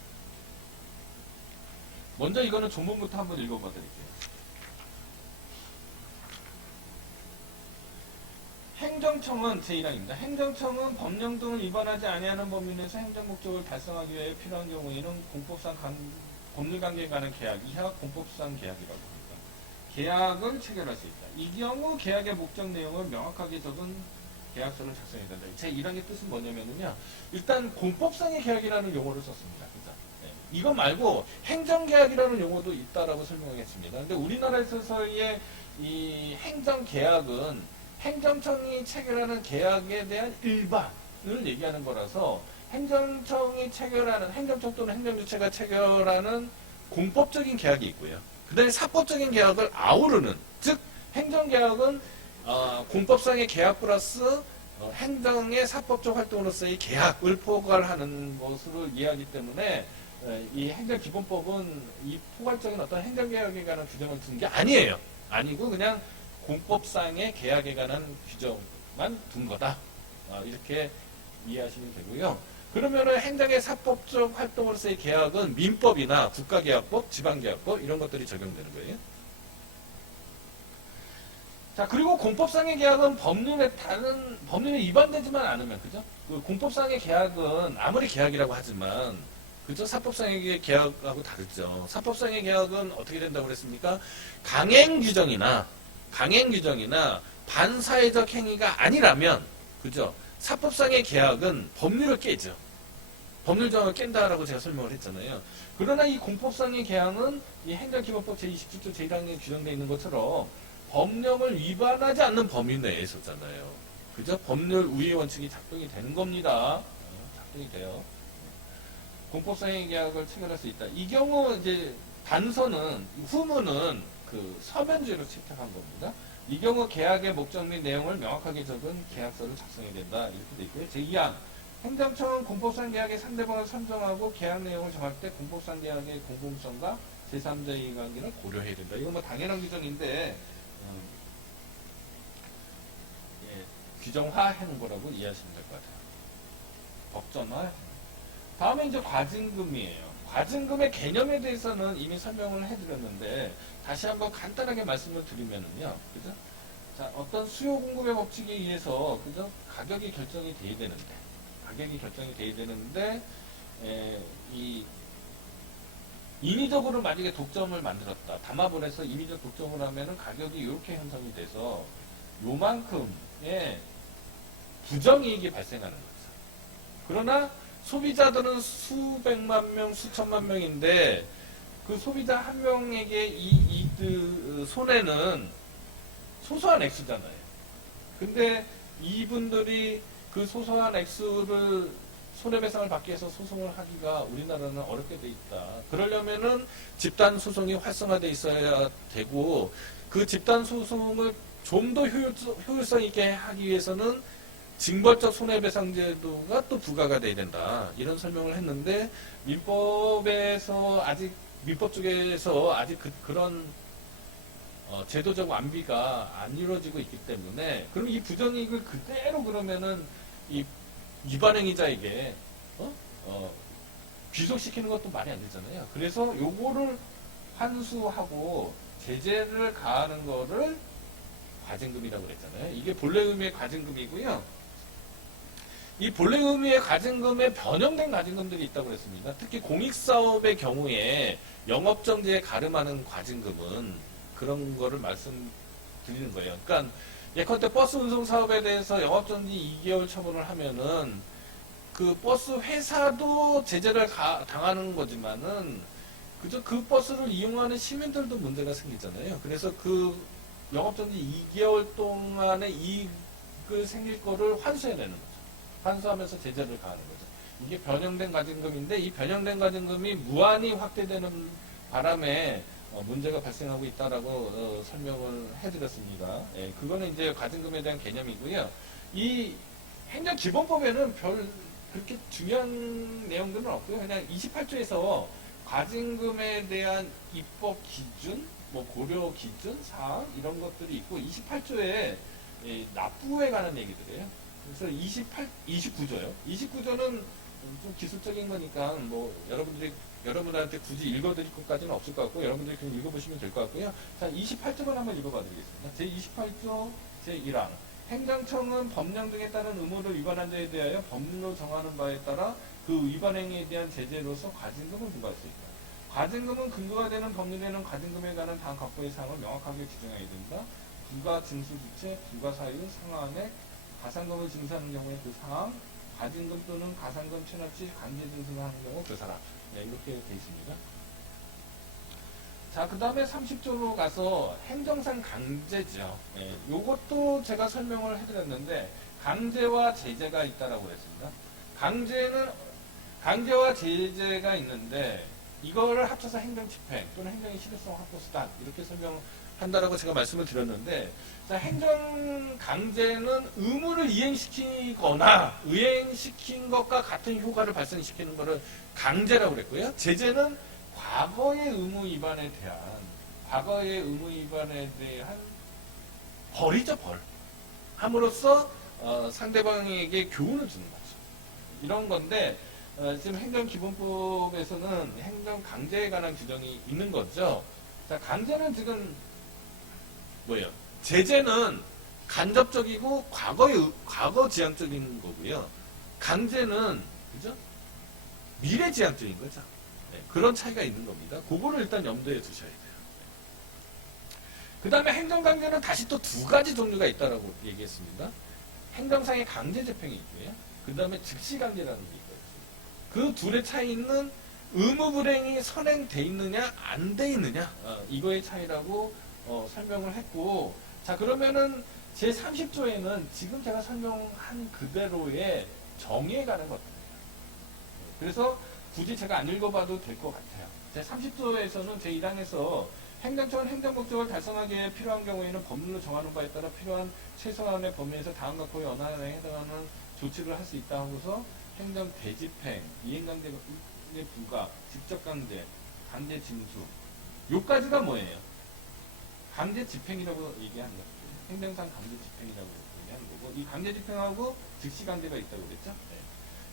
먼저 이거는 조문부터 한번 읽어봐 드릴게요. 행정청은 제1항입니다. 행정청은 법령 등을 위반하지 아니하는 범위 내에서 행정 목적을 달성하기 위해 필요한 경우에는 공법상 법률 관계에 관한 계약, 이하 공법상 계약이라고 합니다. 계약을 체결할 수 있다. 이 경우 계약의 목적 내용을 명확하게 적은 계약서를 작성해야 된다. 제1항의 뜻은 뭐냐면요. 일단 공법상의 계약이라는 용어를 썼습니다. 그죠? 네. 이거 말고 행정계약이라는 용어도 있다라고 설명했습니다. 근데 우리나라에서의 이 행정계약은 행정청이 체결하는 계약에 대한 일반을 얘기하는 거라서 행정청이 체결하는 행정청 또는 행정주체가 체결하는 공법적인 계약이 있고요. 그 다음에 사법적인 계약을 아우르는 즉 행정계약은 공법상의 계약 플러스 행정의 사법적 활동으로서의 계약을 포괄하는 것으로 이해하기 때문에 이 행정기본법은 이 포괄적인 어떤 행정계약에 관한 규정을 둔 게 아니에요. 아니고 그냥 공법상의 계약에 관한 규정만 둔 거다. 이렇게 이해하시면 되고요. 그러면은 행정의 사법적 활동으로서의 계약은 민법이나 국가계약법, 지방계약법 이런 것들이 적용되는 거예요. 자, 그리고 공법상의 계약은 법률에 위반되지만 않으면, 그죠? 그 공법상의 계약은 아무리 계약이라고 하지만, 그죠? 사법상의 계약하고 다르죠. 사법상의 계약은 어떻게 된다고 그랬습니까? 강행 규정이나 반사회적 행위가 아니라면, 그죠? 사법상의 계약은 법률을 깨죠. 법률 정을 깬다라고 제가 설명을 했잖아요. 그러나 이 공법상의 계약은 이 행정기본법 제27조 제1항에 규정되어 있는 것처럼 법령을 위반하지 않는 범위 내에서잖아요. 그죠? 법률 우위 원칙이 작동이 되는 겁니다. 작동이 돼요. 공법상의 계약을 체결할 수 있다. 이 경우 이제 단서는 후문은 그 서면제로 채택한 겁니다. 이 경우 계약의 목적 및 내용을 명확하게 적은 계약서를 작성해야 된다. 이렇게 되어 있고요. 제2항 행정청은 공법상 계약의 상대방을 선정하고 계약 내용을 정할 때 공법상 계약의 공공성과 제3자의 관계를 고려해야 된다. 이건 뭐 당연한 규정인데 규정화해놓은 거라고 이해하시면 될 것 같아요. 법전화. 다음에 이제 과징금이에요. 과징금의 개념에 대해서는 이미 설명을 해드렸는데 다시 한번 간단하게 말씀을 드리면은요, 그죠? 자, 어떤 수요 공급의 법칙에 의해서 그죠? 가격이 결정이 돼야 되는데 이 인위적으로 만약에 독점을 만들었다. 담합을 해서 인위적 독점을 하면은 가격이 이렇게 형성이 돼서 요만큼의 부정이익이 발생하는 거죠. 그러나 소비자들은 수백만 명, 수천만 명인데 그 소비자 한 명에게 이 손해는 소소한 액수잖아요. 근데 이분들이 그 소소한 액수를 손해배상을 받기 위해서 소송을 하기가 우리나라는 어렵게 돼 있다. 그러려면은 집단 소송이 활성화돼 있어야 되고 그 집단 소송을 좀 더 효율성 있게 하기 위해서는 징벌적 손해배상 제도가 또 부과가 돼야 된다. 이런 설명을 했는데 민법 쪽에서 아직 그런 제도적 완비가 안 이루어지고 있기 때문에 그럼 이 부정이익을 그대로 그러면은 이 위반행위자에게 귀속시키는 것도 말이 안 되잖아요. 그래서 요거를 환수하고 제재를 가하는 거를 과징금이라고 그랬잖아요. 이게 본래 의미의 과징금이고요. 이 본래 의미의 과징금에 변형된 과징금들이 있다고 그랬습니다. 특히 공익사업의 경우에 영업정지에 가름하는 과징금은 그런 거를 말씀드리는 거예요. 그러니까 예컨대 버스 운송 사업에 대해서 영업정지 2개월 처분을 하면은 그 버스 회사도 제재를 당하는 거지만은 그저 그 버스를 이용하는 시민들도 문제가 생기잖아요. 그래서 그 영업정지 2개월 동안의 이익을 생길 거를 환수해야 되는 거죠. 환수하면서 제재를 가하는 거죠. 이게 변형된 과징금인데 이 변형된 과징금이 무한히 확대되는 바람에 문제가 발생하고 있다라고 설명을 해드렸습니다. 예, 그거는 이제 과징금에 대한 개념이고요. 이 행정기본법에는 별 그렇게 중요한 내용들은 없고요. 그냥 28조에서 과징금에 대한 입법 기준, 뭐 고려 기준, 사항 이런 것들이 있고 28조에 납부에 관한 얘기들이에요. 그래서 29조요. 29조는 좀 기술적인 거니까 뭐 여러분들한테 굳이 읽어드릴 것까지는 없을 것 같고 여러분들이 그냥 읽어보시면 될 것 같고요. 자, 28조만 한번 읽어봐드리겠습니다. 제28조 제1항 행정청은 법령 등에 따른 의무를 위반한 자에 대하여 법률로 정하는 바에 따라 그 위반 행위에 대한 제재로서 과징금을 부과할 수 있다. 과징금은 근거가 되는 법률에는 과징금에 관한 다음 각부의 사항을 명확하게 규정해야 된다. 부가 징수 주체, 부가 사유, 상한액, 가산금을 징수하는 경우에 그 사항, 과징금 또는 가산금 체납시 강제 징수를 하는 경우 그 사람. 네, 이렇게 되어 있습니다. 자, 그 다음에 30조로 가서 행정상 강제죠. 네, 요것도 제가 설명을 해드렸는데, 강제와 제재가 있다라고 했습니다. 강제와 제재가 있는데, 이거를 합쳐서 행정집행 또는 행정의 실효성 확보 수단, 이렇게 설명한다라고 제가 말씀을 드렸는데, 자, 행정 강제는 의무를 이행시키거나, 의행시킨 것과 같은 효과를 발생시키는 것을 강제라고 그랬고요. 제재는 과거의 의무 위반에 대한 벌이죠, 벌. 함으로써 상대방에게 교훈을 주는 거죠. 이런 건데 지금 행정기본법에서는 행정 강제에 관한 규정이 있는 거죠. 자, 강제는 지금 뭐예요? 제재는 간접적이고 과거 지향적인 거고요. 강제는 그죠? 미래 지향적인 거죠. 네, 그런 차이가 있는 겁니다. 그거를 일단 염두에 두셔야 돼요. 그 다음에 행정강제는 다시 또 두 가지 종류가 있다라고 얘기했습니다. 행정상의 강제집행이 있고요. 그 다음에 즉시강제라는 게 있거든요. 그 둘의 차이는 의무불행이 선행돼 있느냐 안 돼 있느냐 이거의 차이라고 설명을 했고, 자, 그러면은 제30조에는 지금 제가 설명한 그대로의 정의에 관한 것들이에요. 그래서 굳이 제가 안 읽어봐도 될 것 같아요. 제30조에서는 제1항에서 행정청은 행정목적을 달성하기 위해 필요한 경우에는 법률로 정하는 바에 따라 필요한 최소한의 범위에서 다음 각호의 어느 하나에 해당하는 조치를 할 수 있다 하고서 행정 대집행, 이행강제의 부과, 직접강제, 강제징수 요까지가 뭐예요? 강제집행이라고 얘기하는 거죠. 행정상 강제집행이라고 얘기하는 거고, 이 강제집행하고 즉시강제가 있다고 그랬죠? 네.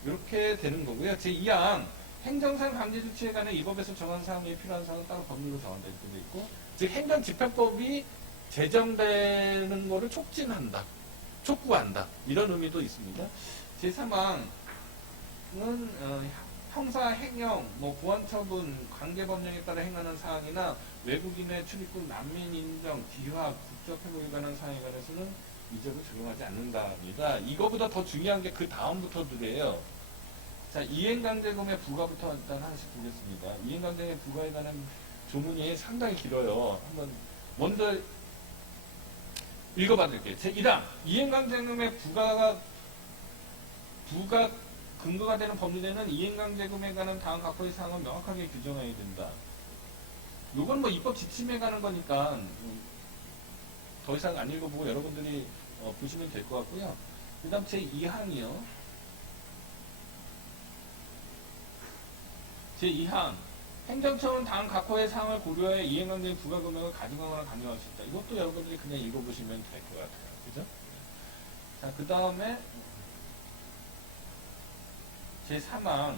이렇게 되는 거고요. 제2항 행정상 강제조치에 관해 이 법에서 정한 사항에 필요한 사항은 따로 법률로 정한다 이렇게 돼 있고, 즉 행정집행법이 제정되는 거를 촉진한다, 촉구한다 이런 의미도 있습니다. 제3항은 형사, 행령, 보안처분, 관계법령에 따라 행하는 사항이나 외국인의 출입국, 난민 인정, 귀화, 국적회복에 관한 사항에 관해서는 이 법을 적용하지 않는다입니다. 이거보다 더 중요한 게 그 다음부터들이에요. 자, 이행강제금의 부과부터 일단 하나씩 보겠습니다. 이행강제금의 부과에 관한 조문이 상당히 길어요. 한번 먼저 읽어봐 드릴게요. 제1항 이행강제금의 부과가 부가 근거가 되는 법률에는 이행강제금에 관한 다음 각호의 사항은 명확하게 규정해야 된다. 요건 뭐 입법 지침에 관한 거니까 더 이상 안 읽어보고 여러분들이 보시면 될 것 같고요. 그 다음 제2항이요. 제2항. 행정처는 다음 각호의 사항을 고려해 이행강제 부과금액을 가중하거나 감경할 수 있다. 이것도 여러분들이 그냥 읽어보시면 될 것 같아요. 그죠? 자, 그 다음에 제3항.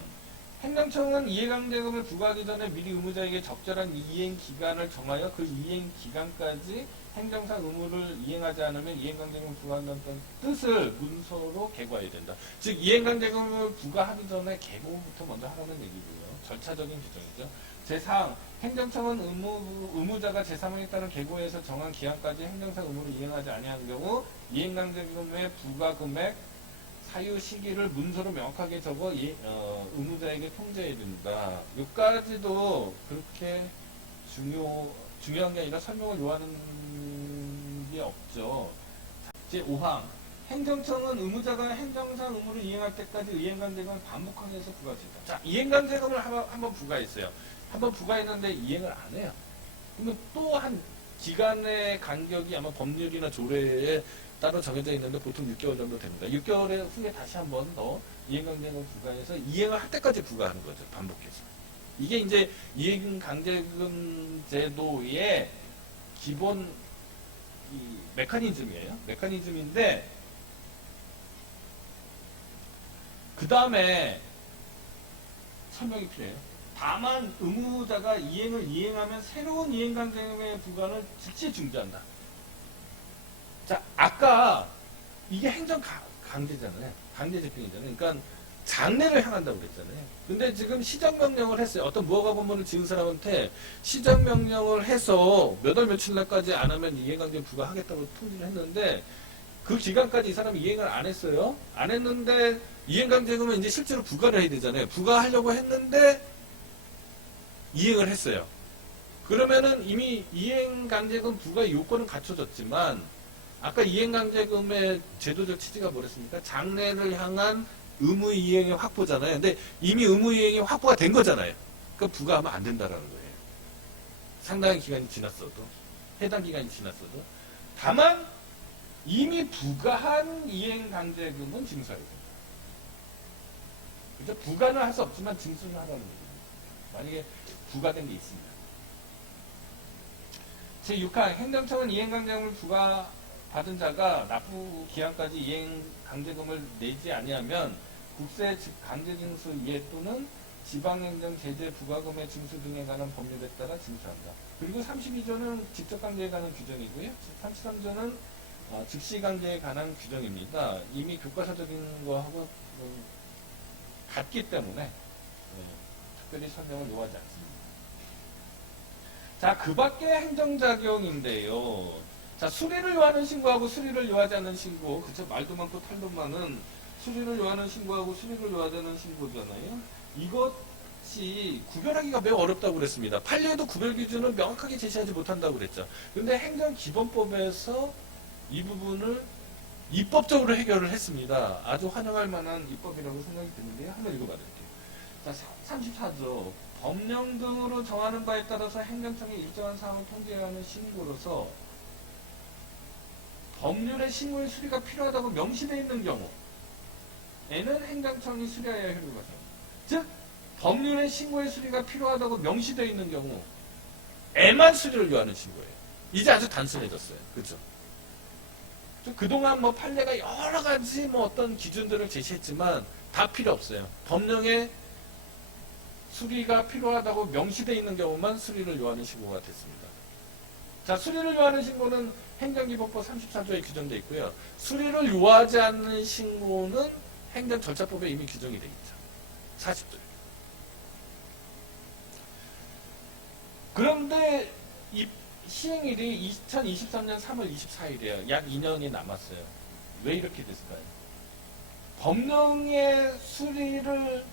행정청은 이해강제금을 부과하기 전에 미리 의무자에게 적절한 이행 기간을 정하여 그 이행 기간까지 행정상 의무를 이행하지 않으면 이행강제금을 부과한다는 뜻을 문서로 계고해야 된다. 즉 이행강제금을 부과하기 전에 계고부터 먼저 하라는 얘기고요. 절차적인 규정이죠. 제4항. 행정청은 의무자가 제3항에 따른 계고에서 정한 기한까지 행정상 의무를 이행하지 아니한 경우 이행강제금의 부과금액 사유 시기를 문서로 명확하게 적어 의무자에게 통지해야 된다. 여기까지도 그렇게 중요한 게 아니라 설명을 요하는 게 없죠. 제5항. 행정청은 의무자가 행정상 의무를 이행할 때까지 이행강제금을 반복하게 해서 부과할 수 있다. 자, 이행강제금을 한번 부과했어요. 한번 부과했는데 이행을 안 해요. 그러면 또 한 기간의 간격이 아마 법률이나 조례에 따로 정해져 있는데 보통 6개월 정도 됩니다. 6개월 후에 다시 한 번 더 이행강제금을 부과해서 이행을 할 때까지 부과하는 거죠. 반복해서. 이게 이제 이행강제금 제도의 기본 메커니즘이에요. 메커니즘인데 그 다음에 설명이 필요해요. 다만 의무자가 이행을 이행하면 새로운 이행강제금의 부과를 즉시 중지한다. 자, 아까 이게 행정 강제잖아요. 강제 집행이잖아요. 그러니까 장래를 향한다고 그랬잖아요. 근데 지금 시정명령을 했어요. 어떤 무허가 법문을 지은 사람한테 시정명령을 해서 몇 월 며칠 날까지 안 하면 이행강제 부과하겠다고 통지를 했는데 그 기간까지 이 사람이 이행을 안 했어요. 안 했는데 이행강제금은 이제 실제로 부과를 해야 되잖아요. 부과하려고 했는데 이행을 했어요. 그러면은 이미 이행강제금 부과 요건은 갖춰졌지만 아까 이행강제금의 제도적 취지가 뭐랬습니까? 장래를 향한 의무이행의 확보잖아요. 근데 이미 의무이행이 확보가 된 거잖아요. 그러니까 부과하면 안 된다라는 거예요. 상당한 기간이 지났어도, 해당 기간이 지났어도. 다만 이미 부과한 이행강제금은 징수해야 된다. 그죠? 부과는 할 수 없지만 징수를 하라는 거예요. 만약에 부과된 게 있습니다. 제6항 행정청은 이행강제금을 부과받은 자가 납부 기한까지 이행강제금을 내지 아니하면 국세 강제징수 이해 또는 지방행정 제재 부과금의 징수 등에 관한 법률에 따라 징수한다. 그리고 32조는 직접강제에 관한 규정이고요. 33조는 즉시강제에 관한 규정입니다. 이미 교과서적인 거하고 같기 때문에 특별히 설명을 요하지 않습니다. 자, 그 밖에 행정작용인데요. 자, 수리를 요하는 신고하고 수리를 요하지 않는 신고. 그쵸? 말도 많고 탈도 많은 수리를 요하는 신고하고 수리를 요하지 않는 신고잖아요. 이것이 구별하기가 매우 어렵다고 그랬습니다. 판례에도 구별 기준을 명확하게 제시하지 못한다고 그랬죠. 근데 행정기본법에서 이 부분을 입법적으로 해결을 했습니다. 아주 환영할 만한 입법이라고 생각이 드는데요. 한번 읽어봐 드릴게요. 자, 34조. 법령 등으로 정하는 바에 따라서 행정청이 일정한 사항을 통제해야 하는 신고로서 법률의 신고의 수리가 필요하다고 명시되어 있는 경우에는 행정청이 수리하여야 할 효력이 있습니다. 즉, 법률의 신고의 수리가 필요하다고 명시되어 있는 경우에만 수리를 요하는 신고예요. 이제 아주 단순해졌어요. 그렇죠? 그동안 뭐 판례가 여러 가지 뭐 어떤 기준들을 제시했지만 다 필요 없어요. 법령에 수리가 필요하다고 명시되어 있는 경우만 수리를 요하는 신고가 됐습니다. 자, 수리를 요하는 신고는 행정기본법 34조에 규정되어 있고요. 수리를 요하지 않는 신고는 행정절차법에 이미 규정이 되어 있죠. 40조. 그런데 이 시행일이 2023년 3월 24일이에요. 약 2년이 남았어요. 왜 이렇게 됐을까요? 법령의 수리를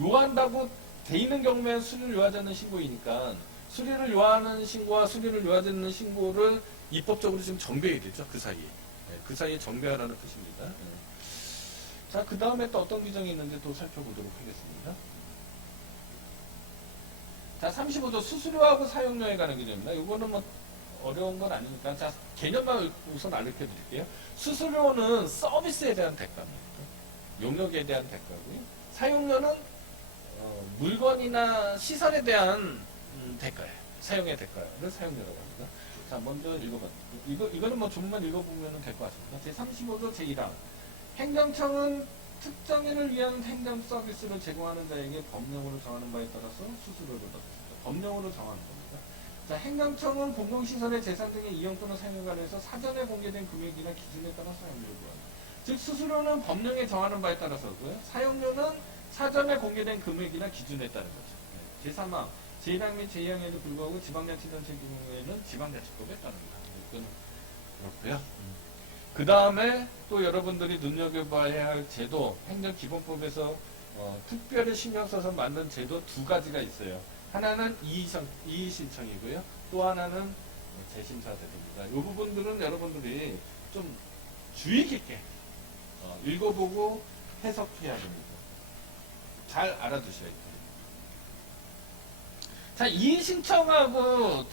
요한다고 돼 있는 경우면 수리를 요하지 않는 신고이니까 수리를 요하는 신고와 수리를 요하지 않는 신고를 입법적으로 지금 정비해야 되죠. 그 사이에. 그 사이에 정비하라는 뜻입니다. 자, 그 다음에 또 어떤 규정이 있는지 또 살펴보도록 하겠습니다. 자, 35조 수수료하고 사용료에 관한 규정입니다. 이거는 뭐 어려운 건 아니니까. 자, 개념만 우선 알려드릴게요. 수수료는 서비스에 대한 대가입니다. 용역에 대한 대가고요. 사용료는 물건이나 시설에 대한 대가예요. 사용의 대가를 사용료라고 합니다. 자, 먼저 읽어봐. 이거는 뭐 조문만 읽어보면 될 것 같습니다. 제35조 제1항. 행정청은 특정인을 위한 행정 서비스를 제공하는 자에게 법령으로 정하는 바에 따라서 수수료를 받습니다. 법령으로 정하는 겁니다. 자, 행정청은 공공시설의 재산 등의 이용 또는 사용에 관해서 사전에 공개된 금액이나 기준에 따라 사용료를 부과합니다. 즉, 수수료는 법령에 정하는 바에 따라서고요. 사용료는 사전에 공개된 금액이나 기준에 따른 거죠. 제3항. 제1항 및 제2항에도 불구하고 지방자치단체 경우에는 지방자치법에 따릅니다. 이건 그렇고요. 그 다음에 또 여러분들이 눈여겨봐야 할 제도, 행정기본법에서 특별히 신경 써서 만든 제도 두 가지가 있어요. 하나는 이의신청이고요. 또 하나는 재심사제도입니다. 이 부분들은 여러분들이 좀 주의 깊게 읽어보고 해석해야 됩니다. 잘 알아두셔야 돼요. 자, 이의신청하고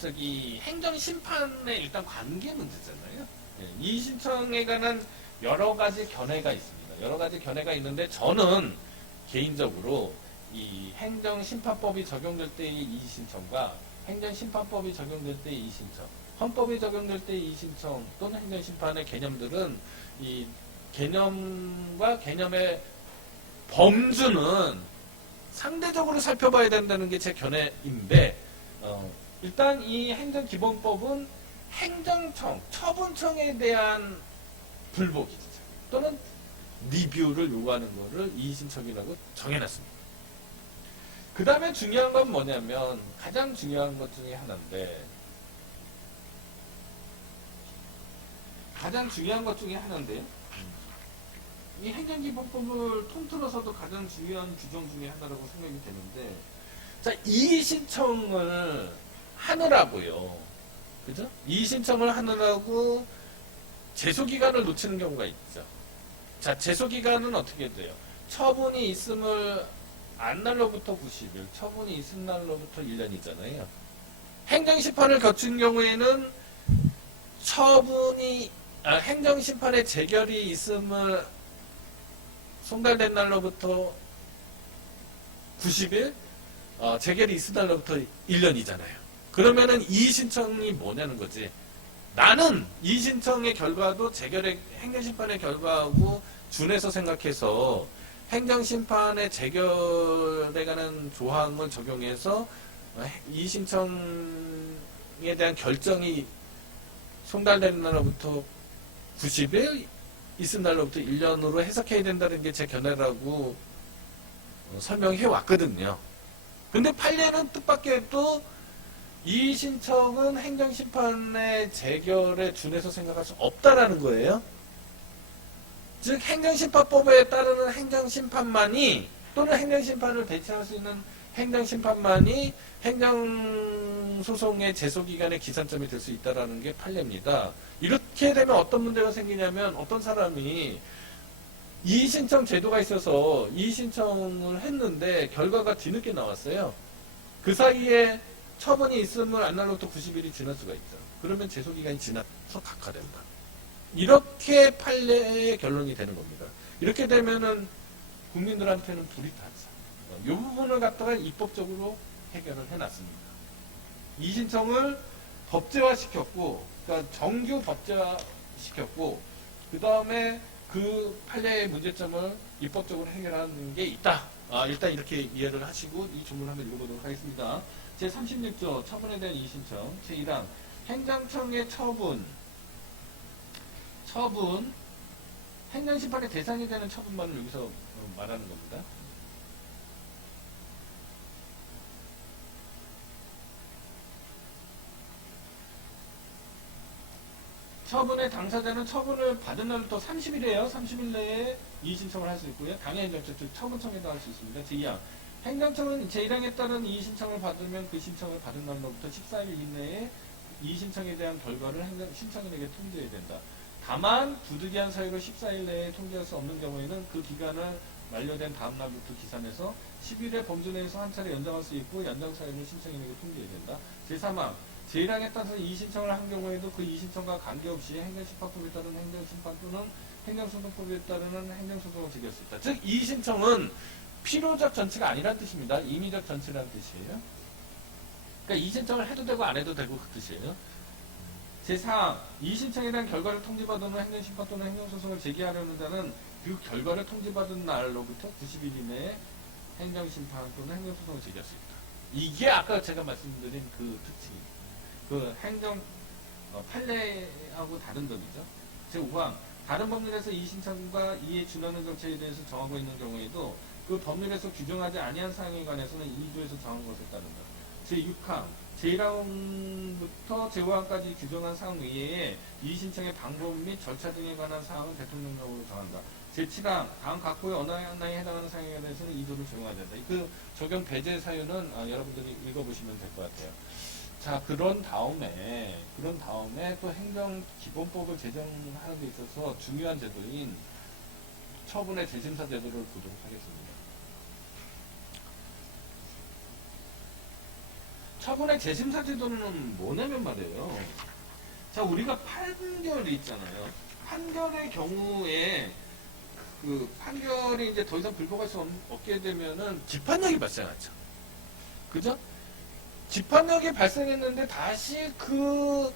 행정심판의 일단 관계 문제잖아요. 이의신청에 관한 여러 가지 견해가 있습니다. 여러 가지 견해가 있는데 저는 개인적으로 이 행정심판법이 적용될 때의 이의신청과 행정심판법이 적용될 때의 이의신청, 헌법이 적용될 때의 이의신청 또는 행정심판의 개념들은 이 개념과 개념의 범주는 상대적으로 살펴봐야 된다는 게 제 견해인데 일단 이 행정기본법은 행정청, 처분청에 대한 불복이죠. 또는 리뷰를 요구하는 것을 이의신청이라고 정해놨습니다. 그 다음에 중요한 건 뭐냐면 가장 중요한 것 중에 하나인데 이 행정기본법을 통틀어서도 가장 중요한 규정 중에 하나라고 생각이 되는데 자, 이의신청을 하느라고요. 그죠? 이의신청을 하느라고 제소기간을 놓치는 경우가 있죠. 자, 제소기간은 어떻게 돼요? 처분이 있음을 안 날로부터 90일, 처분이 있은 날로부터 1년이잖아요. 행정심판을 거친 경우에는 행정심판의 재결이 있음을 송달된 날로부터 90일, 재결이 있은 날로부터 1년이잖아요. 그러면은 이의신청이 뭐냐는 거지. 나는 이의신청의 결과도 행정심판의 결과하고 준해서 생각해서 행정심판의 재결에 관한 조항을 적용해서 이의신청에 대한 결정이 송달된 날로부터 90일, 있은 날로부터 1년으로 해석해야 된다는 게 제 견해라고 설명해 왔거든요. 근데 판례는 뜻밖에도 이의신청은 행정심판의 재결에 준해서 생각할 수 없다라는 거예요. 즉 행정심판법에 따르는 행정심판만이 또는 행정심판을 배치할 수 있는 행정심판만이 행정소송의 제소기간의 기산점이 될 수 있다는 게 판례입니다. 이렇게 되면 어떤 문제가 생기냐면 어떤 사람이 이의신청 제도가 있어서 이의신청을 했는데 결과가 뒤늦게 나왔어요. 그 사이에 처분이 있음을 안 날로부터 90일이 지날 수가 있죠. 그러면 제소기간이 지나서 각하된다. 이렇게 판례의 결론이 되는 겁니다. 이렇게 되면은 국민들한테는 불이 타죠. 이 부분을 갖다가 입법적으로 해결을 해놨습니다. 이의신청을 법제화시켰고, 그러니까 정규 법제화시켰고, 그 다음에 그 판례의 문제점을 입법적으로 해결하는 게 있다. 일단 이렇게 이해를 하시고 이 조문을 한번 읽어보도록 하겠습니다. 제36조 처분에 대한 이의신청 제1항 행정청의 처분 행정심판의 대상이 되는 처분만을 여기서 말하는 겁니다. 처분의 당사자는 처분을 받은 날부터 30일이에요. 30일 내에 이의신청을 할 수 있고요. 당해행정처, 즉 처분청에도 할 수 있습니다. 제2항. 행정청은 제1항에 따른 이의신청을 받으면 그 신청을 받은 날로부터 14일 이내에 이의신청에 대한 결과를 신청인에게 통지해야 된다. 다만 부득이한 사유로 14일 내에 통지할 수 없는 경우에는 그 기간을 만료된 다음 날부터 기산해서 10일의 범주 내에서 한 차례 연장할 수 있고 연장 사유를 신청인에게 통지해야 된다. 제3항 제1항에 따라서 이의신청을 한 경우에도 그 이의신청과 관계없이 행정심판법에 따른 행정심판 또는 행정소송법에 따르는 행정소송을 제기할 수 있다. 즉 이의신청은 필요적 전치가 아니란 뜻입니다. 임의적 전치라는 뜻이에요. 그러니까 이의신청을 해도 되고 안 해도 되고 그 뜻이에요. 제4항 이의신청에 대한 결과를 통지받은 후 행정심판 또는 행정소송을 제기하려는 자는 그 결과를 통지받은 날로부터 90일 이내에 행정심판 또는 행정소송을 제기할 수 있다. 이게 아까 제가 말씀드린 그 특징, 그 행정 판례하고 다른 점이죠. 제5항 다른 법률에서 이의신청과 이에 준하는 정책에 대해서 정하고 있는 경우에도 그 법률에서 규정하지 아니한 사항에 관해서는 2조에서 정한 것에 따른다. 제6항 제1항부터 제5항까지 규정한 사항 외에 이의신청의 방법 및 절차 등에 관한 사항은 대통령령으로 정한다. 제7항 다음 각호의 어느 하나에 해당하는 사항에 대해서는 2조를 적용해야 된다. 그 적용 배제 사유는 여러분들이 읽어보시면 될 것 같아요. 자, 그런 다음에 또 행정기본법을 제정하는 데 있어서 중요한 제도인 처분의 재심사 제도를 보도록 하겠습니다. 처분의 재심사 제도는 뭐냐면 말이에요. 자, 우리가 판결이 있잖아요. 판결의 경우에 그 판결이 이제 더 이상 불복할 수 없게 되면은 기판력이 발생하죠. 그죠? 기판력이 발생했는데 다시 그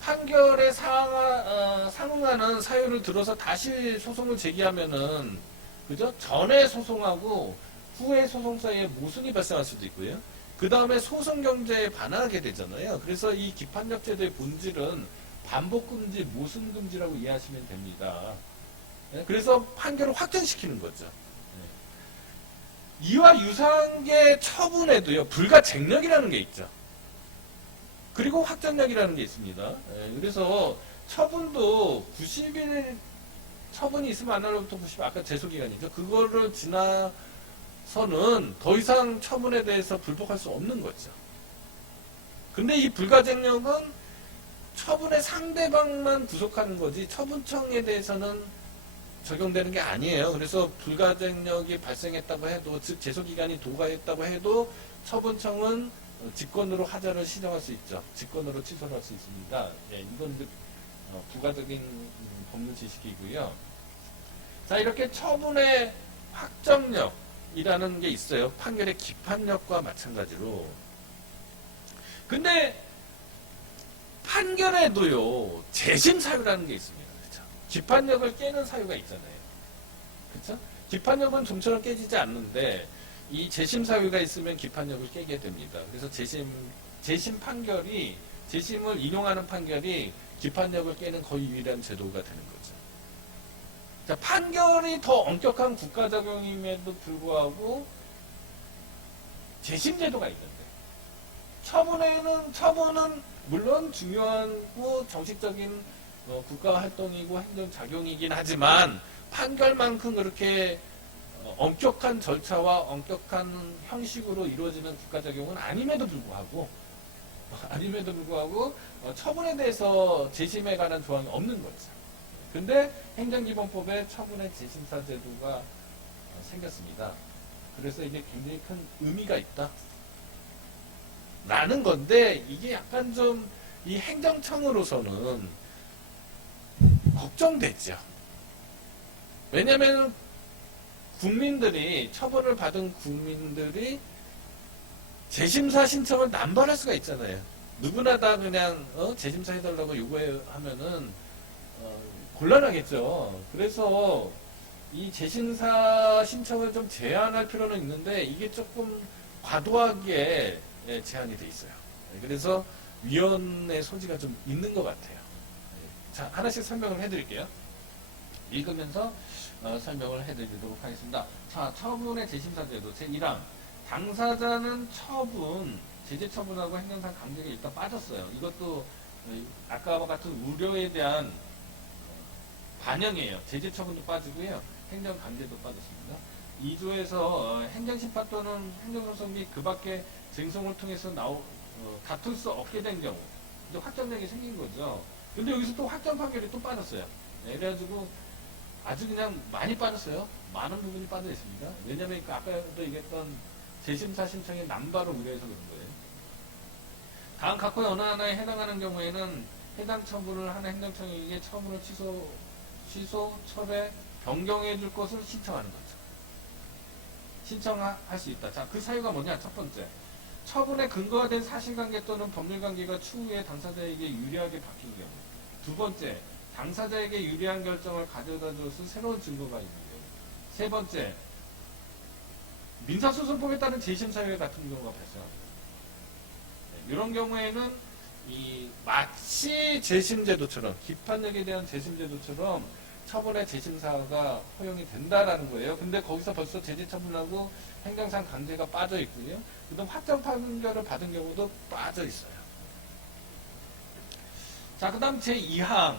판결에 상응하는 사유를 들어서 다시 소송을 제기하면은 그죠? 전에 소송하고 후에 소송 사이에 모순이 발생할 수도 있고요. 그 다음에 소송 경제에 반하게 되잖아요. 그래서 이 기판력 제도의 본질은 반복금지, 모순금지라고 이해하시면 됩니다. 그래서 판결을 확정시키는 거죠. 이와 유사한 처분에도요, 불가쟁력이라는 게 있죠. 그리고 확정력이라는 게 있습니다. 그래서 처분도 90일 처분이 있으면 안 날로부터 90일, 아까 제소기간이죠. 그거를 지나서는 더 이상 처분에 대해서 불복할 수 없는 거죠. 근데 이 불가쟁력은 처분의 상대방만 구속하는 거지 처분청에 대해서는 적용되는 게 아니에요. 그래서 불가쟁력이 발생했다고 해도, 즉 제소기간이 도과했다고 해도 처분청은 직권으로 하자를 신청할 수 있죠. 직권으로 취소를 할 수 있습니다. 예, 이건 부가적인 법률 지식이고요. 자, 이렇게 처분의 확정력이라는 게 있어요. 판결의 기판력과 마찬가지로. 근데 판결에도요, 재심 사유라는 게 있습니다. 기판력을 깨는 사유가 있잖아요. 그쵸? 기판력은 좀처럼 깨지지 않는데 이 재심 사유가 있으면 기판력을 깨게 됩니다. 그래서 재심 판결이, 재심을 인용하는 판결이 기판력을 깨는 거의 유일한 제도가 되는 거죠. 자, 판결이 더 엄격한 국가 적용임에도 불구하고 재심 제도가 있는데 처분은 물론 중요하고 정식적인 국가 활동이고 행정 작용이긴 하지만 판결만큼 그렇게 엄격한 절차와 엄격한 형식으로 이루어지는 국가 적용은 아님에도 불구하고 처분에 대해서 재심에 관한 조항이 없는 거죠. 근데 행정기본법에 처분의 재심사 제도가 생겼습니다. 그래서 이게 굉장히 큰 의미가 있다. 라는 건데 이게 약간 좀 이 행정청으로서는 걱정되죠. 왜냐하면 국민들이, 처분을 받은 국민들이 재심사 신청을 남발할 수가 있잖아요. 누구나 다 그냥 재심사 해달라고 요구하면은 곤란하겠죠. 그래서 이 재심사 신청을 좀 제한할 필요는 있는데 이게 조금 과도하게 제한이 돼 있어요. 그래서 위헌의 소지가 좀 있는 것 같아요. 자, 하나씩 설명을 해드릴게요. 읽으면서 설명을 해드리도록 하겠습니다. 자, 처분의 재심사 제도 제1항 당사자는 제재 처분하고 행정상 강제가 일단 빠졌어요. 이것도 아까와 같은 우려에 대한 반영이에요. 제재 처분도 빠지고요. 행정 강제도 빠졌습니다. 2조에서 행정심판 또는 행정소송 및 그 밖의 쟁송을 통해서 다툴 수 없게 된 경우 이제 확정력이 생긴 거죠. 근데 여기서 또 확정 판결이 또 빠졌어요. 그래가지고 아주 그냥 많이 빠졌어요. 많은 부분이 빠져 있습니다. 왜냐면 아까도 얘기했던 재심사 신청의 남발을 우려해서 그런 거예요. 다음 각호의 어느 하나에 해당하는 경우에는 해당 처분을 하는 행정청에게 처분을 취소, 철회, 변경해 줄 것을 신청하는 거죠. 신청할 수 있다. 자, 그 사유가 뭐냐? 첫 번째, 처분에 근거가 된 사실관계 또는 법률관계가 추후에 당사자에게 유리하게 바뀐 경우. 두 번째, 당사자에게 유리한 결정을 가져다 줬을 새로운 증거가 있는 경우. 세 번째, 민사소송법에 따른 재심 사유 같은 경우가 발생합니다. 이런 경우에는 마치 재심제도처럼, 기판력에 대한 재심제도처럼 처분의 재심사가 허용이 된다라는 거예요. 근데 거기서 벌써 제재 처분하고 행정상 강제가 빠져 있고요. 그다음 확정 판결을 받은 경우도 빠져 있어요. 자, 그 다음 제2항.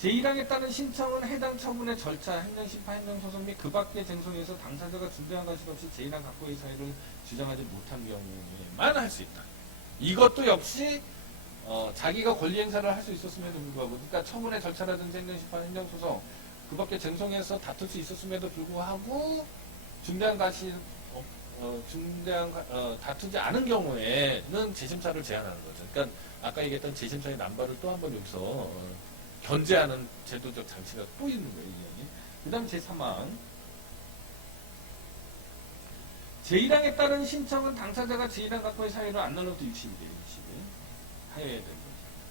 제1항에 따른 신청은 해당 처분의 절차, 행정심판, 행정소송 및 그 밖의 쟁송에서 당사자가 준비한 것이 없이 제1항 각호의 사유를 주장하지 못한 경우에만 할 수 있다. 이것도 역시 자기가 권리 행사를 할 수 있었음에도 불구하고, 그러니까 처분의 절차라든지 행정심판, 행정소송 그 밖에 쟁송에서 다툴 수 있었음에도 불구하고 중대한 가시 다투지 않은 경우에는 재심사를 제한하는 거죠. 그러니까 아까 얘기했던 재심사의 남발을 또 한 번 여기서 견제하는 제도적 장치가 또 있는 거예요, 이 그 다음 제3항. 제1항에 따른 신청은 당사자가 제1항 각호의 사유를 안 날려도 60일이에요, 60일. 해야 되는 거죠.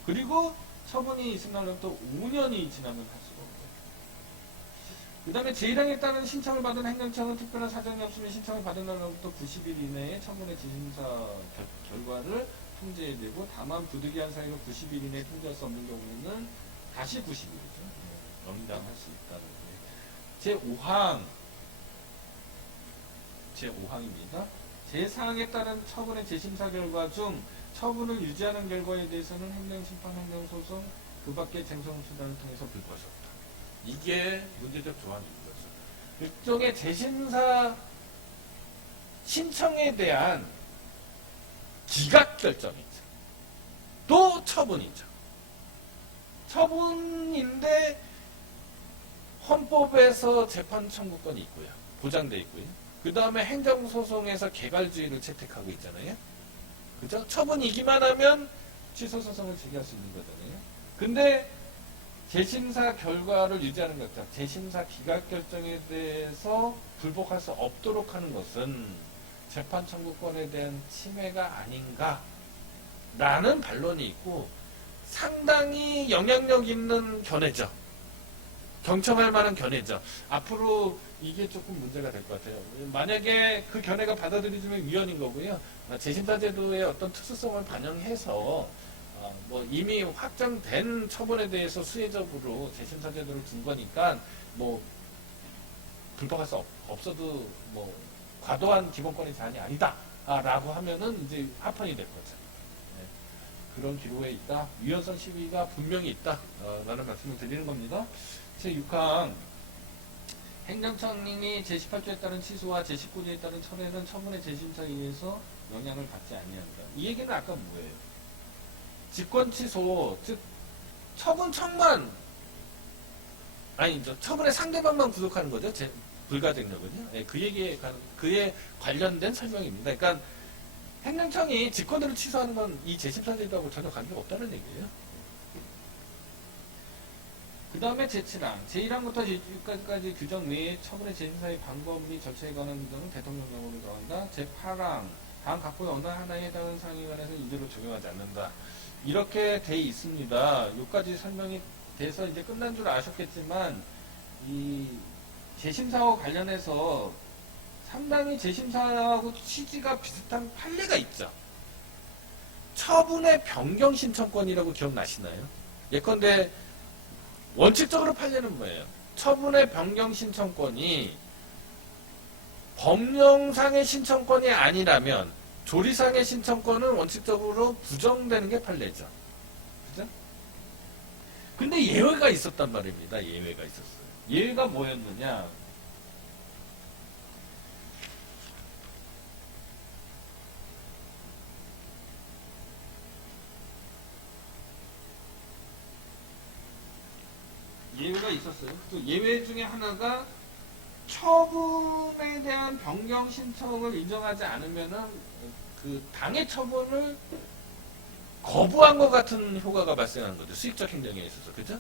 그리고 처분이 있은 날로부터 5년이 지나면 할 수가 없고요. 그 다음에 제1항에 따른 신청을 받은 행정청은 특별한 사정이 없으면 신청을 받은 날로부터 90일 이내에 처분의 재심사 결과를 통지해야 되고, 다만 부득이한 사유로 90일 이내에 통지할 수 없는 경우에는 다시 90일이죠. 연장할 수 있다는 거예요. 제5항입니다. 제4항에 따른 처분의 재심사 결과 중 처분을 유지하는 결과에 대해서는 행정심판, 행정소송, 그 밖의 쟁송수단을 통해서 불 것이 없다. 이게 문제적 조항인 거죠. 일종의 재심사 신청에 대한 기각 결정이죠. 또 처분이죠. 처분인데 헌법에서 재판 청구권이 있고요. 보장되어 있고요. 그 다음에 행정소송에서 개괄주의를 채택하고 있잖아요. 그죠? 처분이기만 하면 취소소송을 제기할 수 있는 거잖아요. 근데 재심사 결과를 유지하는 것자, 재심사 기각 결정에 대해서 불복할 수 없도록 하는 것은 재판 청구권에 대한 침해가 아닌가라는 반론이 있고, 상당히 영향력 있는 견해죠. 경청할 만한 견해죠. 앞으로 이게 조금 문제가 될 것 같아요. 만약에 그 견해가 받아들여지면 위헌인 거고요. 재심사제도의 어떤 특수성을 반영해서 뭐 이미 확정된 처분에 대해서 수혜적으로 재심사제도를 둔 거니까 뭐 불법할 수 없어도 뭐 과도한 기본권의 제한이 아니다 라고 하면은 이제 합헌이 될 거죠. 네. 그런 기로에 있다. 위헌성 시비가 분명히 있다 라는 말씀을 드리는 겁니다. 제6항 행정청이 제18조에 따른 취소와 제19조에 따른 철회는 처분의 재심사에 의해서 영향을 받지 아니한다. 이 얘기는 아까 뭐예요? 직권 취소, 즉 처분청만 처분의 상대방만 구속하는 거죠. 불가증력은요. 네, 그에 관련된 설명입니다. 그러니까 행정청이 직권으로 취소하는 건 이 재심사제도하고 전혀 관계가 없다는 얘기예요. 그 다음에 제7항, 제1항부터 제6항까지 규정 외에 처분의 재심사의 방법 및 절차에 관한 규정은 대통령령으로 들어간다. 제8항, 다음 각호의 어느 하나에 해당하는 사항에 관해서 이대로 적용하지 않는다. 이렇게 돼 있습니다. 여기까지 설명이 돼서 이제 끝난 줄 아셨겠지만, 이 재심사와 관련해서 상당히 재심사하고 취지가 비슷한 판례가 있죠. 처분의 변경 신청권이라고 기억나시나요? 예컨대 원칙적으로 판례는 뭐예요? 처분의 변경 신청권이 법령상의 신청권이 아니라면 조리상의 신청권은 원칙적으로 부정되는 게 판례죠. 그죠? 근데 예외가 있었단 말입니다. 예외가 있었어요. 예외가 뭐였느냐? 예외가 있었어요. 그 예외 중에 하나가 처분에 대한 변경 신청을 인정하지 않으면은 그 당의 처분을 거부한 것 같은 효과가 발생하는 거죠. 수익적 행정에 있어서. 그죠?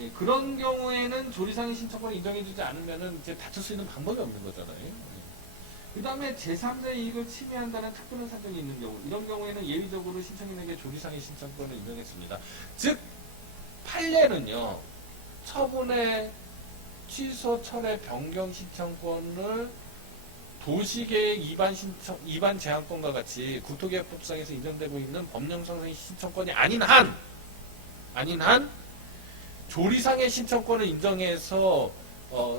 예, 그런 경우에는 조리상의 신청권을 인정해주지 않으면은 이제 다툴 수 있는 방법이 없는 거잖아요. 그 다음에 제3자의 이익을 침해한다는 특별한 사정이 있는 경우, 이런 경우에는 예외적으로 신청인에게 조리상의 신청권을 인정했습니다. 즉, 판례는요, 처분의 취소, 철회, 변경 신청권을 도시계획 위반 제한권과 같이 국토계획법상에서 인정되고 있는 법령상의 신청권이 아닌 한 조리상의 신청권을 인정해서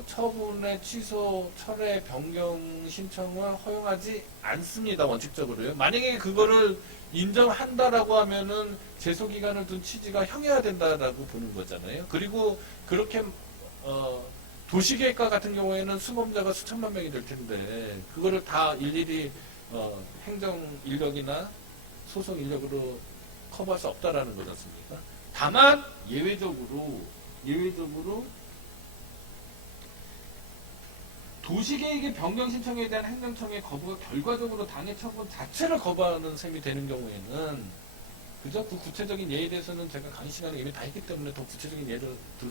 처분의 취소, 철회, 변경 신청을 허용하지 않습니다. 원칙적으로요. 만약에 그거를 인정한다라고 하면은 제소기간을 둔 취지가 형해야 된다라고 보는 거잖아요. 그리고 그렇게 도시계획과 같은 경우에는 수범자가 수천만 명이 될 텐데 그거를 다 일일이 행정 인력이나 소송 인력으로 커버할 수 없다라는 거지 않습니까? 다만 예외적으로 도시계획의 변경 신청에 대한 행정청의 거부가 결과적으로 당의 처분 자체를 거부하는 셈이 되는 경우에는, 그죠? 그 구체적인 예에 대해서는 제가 강의 시간에 이미 다 했기 때문에 더 구체적인 예를 들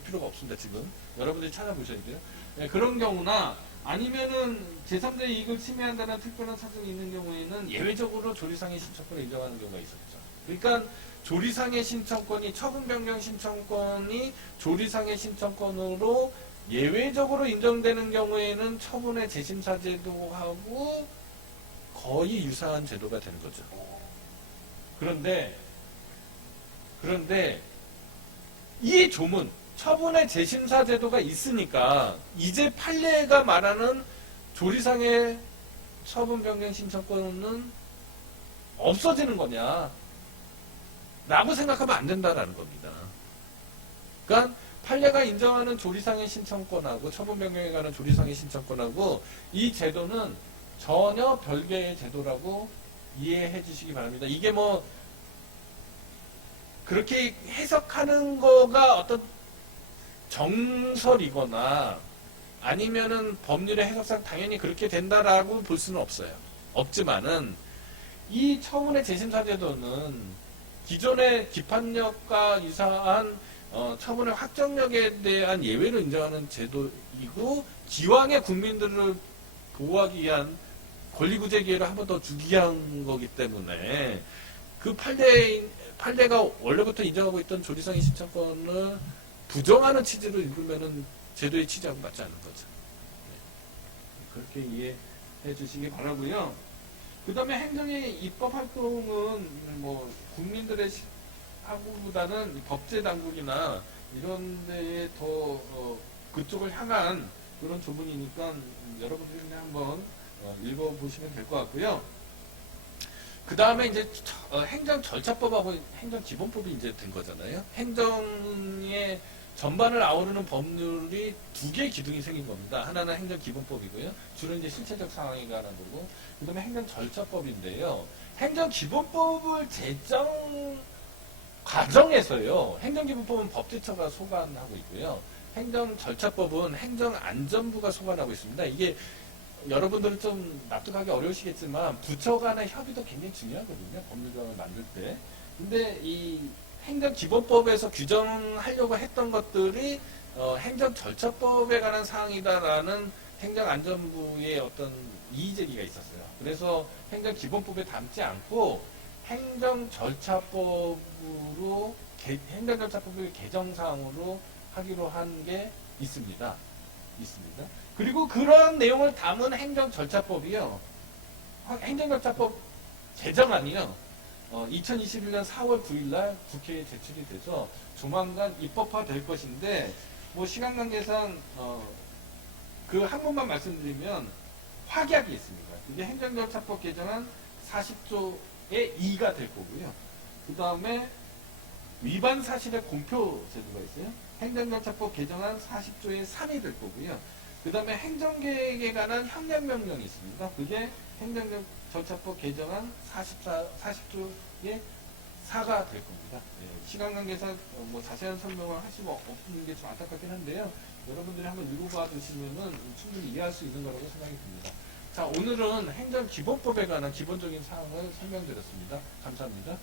필요가 없습니다. 지금 여러분들이 찾아보셔야 돼요. 네, 그런 경우나 아니면은 제3자의 이익을 침해한다는 특별한 사정이 있는 경우에는 예외적으로 조리상의 신청권을 인정하는 경우가 있었죠. 그러니까 조리상의 신청권이, 처분 변경 신청권이 조리상의 신청권으로 예외적으로 인정되는 경우에는 처분의 재심사 제도하고 거의 유사한 제도가 되는 거죠. 그런데 이 조문, 처분의 재심사 제도가 있으니까 이제 판례가 말하는 조리상의 처분 변경 신청권은 없어지는 거냐 라고 생각하면 안 된다라는 겁니다. 그러니까 판례가 인정하는 조리상의 신청권하고 처분 변경에 관한 조리상의 신청권하고 이 제도는 전혀 별개의 제도라고 이해해 주시기 바랍니다. 이게 뭐 그렇게 해석하는 거가 어떤 정설이거나 아니면은 법률의 해석상 당연히 그렇게 된다라고 볼 수는 없어요. 없지만은 이 처분의 재심사 제도는 기존의 기판력과 유사한 처분의 확정력에 대한 예외를 인정하는 제도이고, 기왕의 국민들을 보호하기 위한 권리구제 기회를 한 번 더 주기 위한 거기 때문에 그 판례가 원래부터 인정하고 있던 조리상의 신청권을 부정하는 취지를 읽으면은 제도의 취지하고 맞지 않는 거죠. 그렇게 이해해 주시기 바라고요. 그 다음에 행정의 입법 활동은 뭐 국민들의 하고보다는 법제 당국이나 이런 데에 더 그쪽을 향한 그런 조문이니까 여러분들이 그냥 한번 읽어보시면 될 것 같고요. 그 다음에 이제 행정 절차법하고 행정 기본법이 이제 된 거잖아요. 행정의 전반을 아우르는 법률이 두 개의 기둥이 생긴 겁니다. 하나는 행정 기본법이고요. 주로 이제 실체적 상황에 관한 거고, 그 다음에 행정 절차법인데요. 행정 기본법을 제정 과정에서요. 행정기본법은 법제처가 소관하고 있고요. 행정절차법은 행정안전부가 소관하고 있습니다. 이게 여러분들은 좀 납득하기 어려우시겠지만 부처 간의 협의도 굉장히 중요하거든요. 법률정을 만들 때. 근데 이 행정기본법에서 규정하려고 했던 것들이 행정절차법에 관한 사항이다라는 행정안전부의 어떤 이의제기가 있었어요. 그래서 행정기본법에 담지 않고 행정절차법의 개정사항으로 하기로 한 게 있습니다. 그리고 그런 내용을 담은 행정절차법이요. 행정절차법 개정안이요. 2021년 4월 9일 날 국회에 제출이 돼서 조만간 입법화 될 것인데, 뭐 시간 관계상 그 한 번만 말씀드리면 확약이 있습니다. 그게 행정절차법 개정안 40조의 2가 될 거고요. 그 다음에 위반 사실의 공표 제도가 있어요. 행정절차법 개정안 40조의 3이 될 거고요. 그 다음에 행정계획에 관한 형량명령이 있습니다. 그게 행정절차법 개정안 40조의 4가 될 겁니다. 시간 관계상 뭐 자세한 설명을 하시고 없는 게 좀 안타깝긴 한데요. 여러분들이 한번 읽어봐 두시면은 충분히 이해할 수 있는 거라고 생각이 듭니다. 자, 오늘은 행정기본법에 관한 기본적인 사항을 설명드렸습니다. 감사합니다.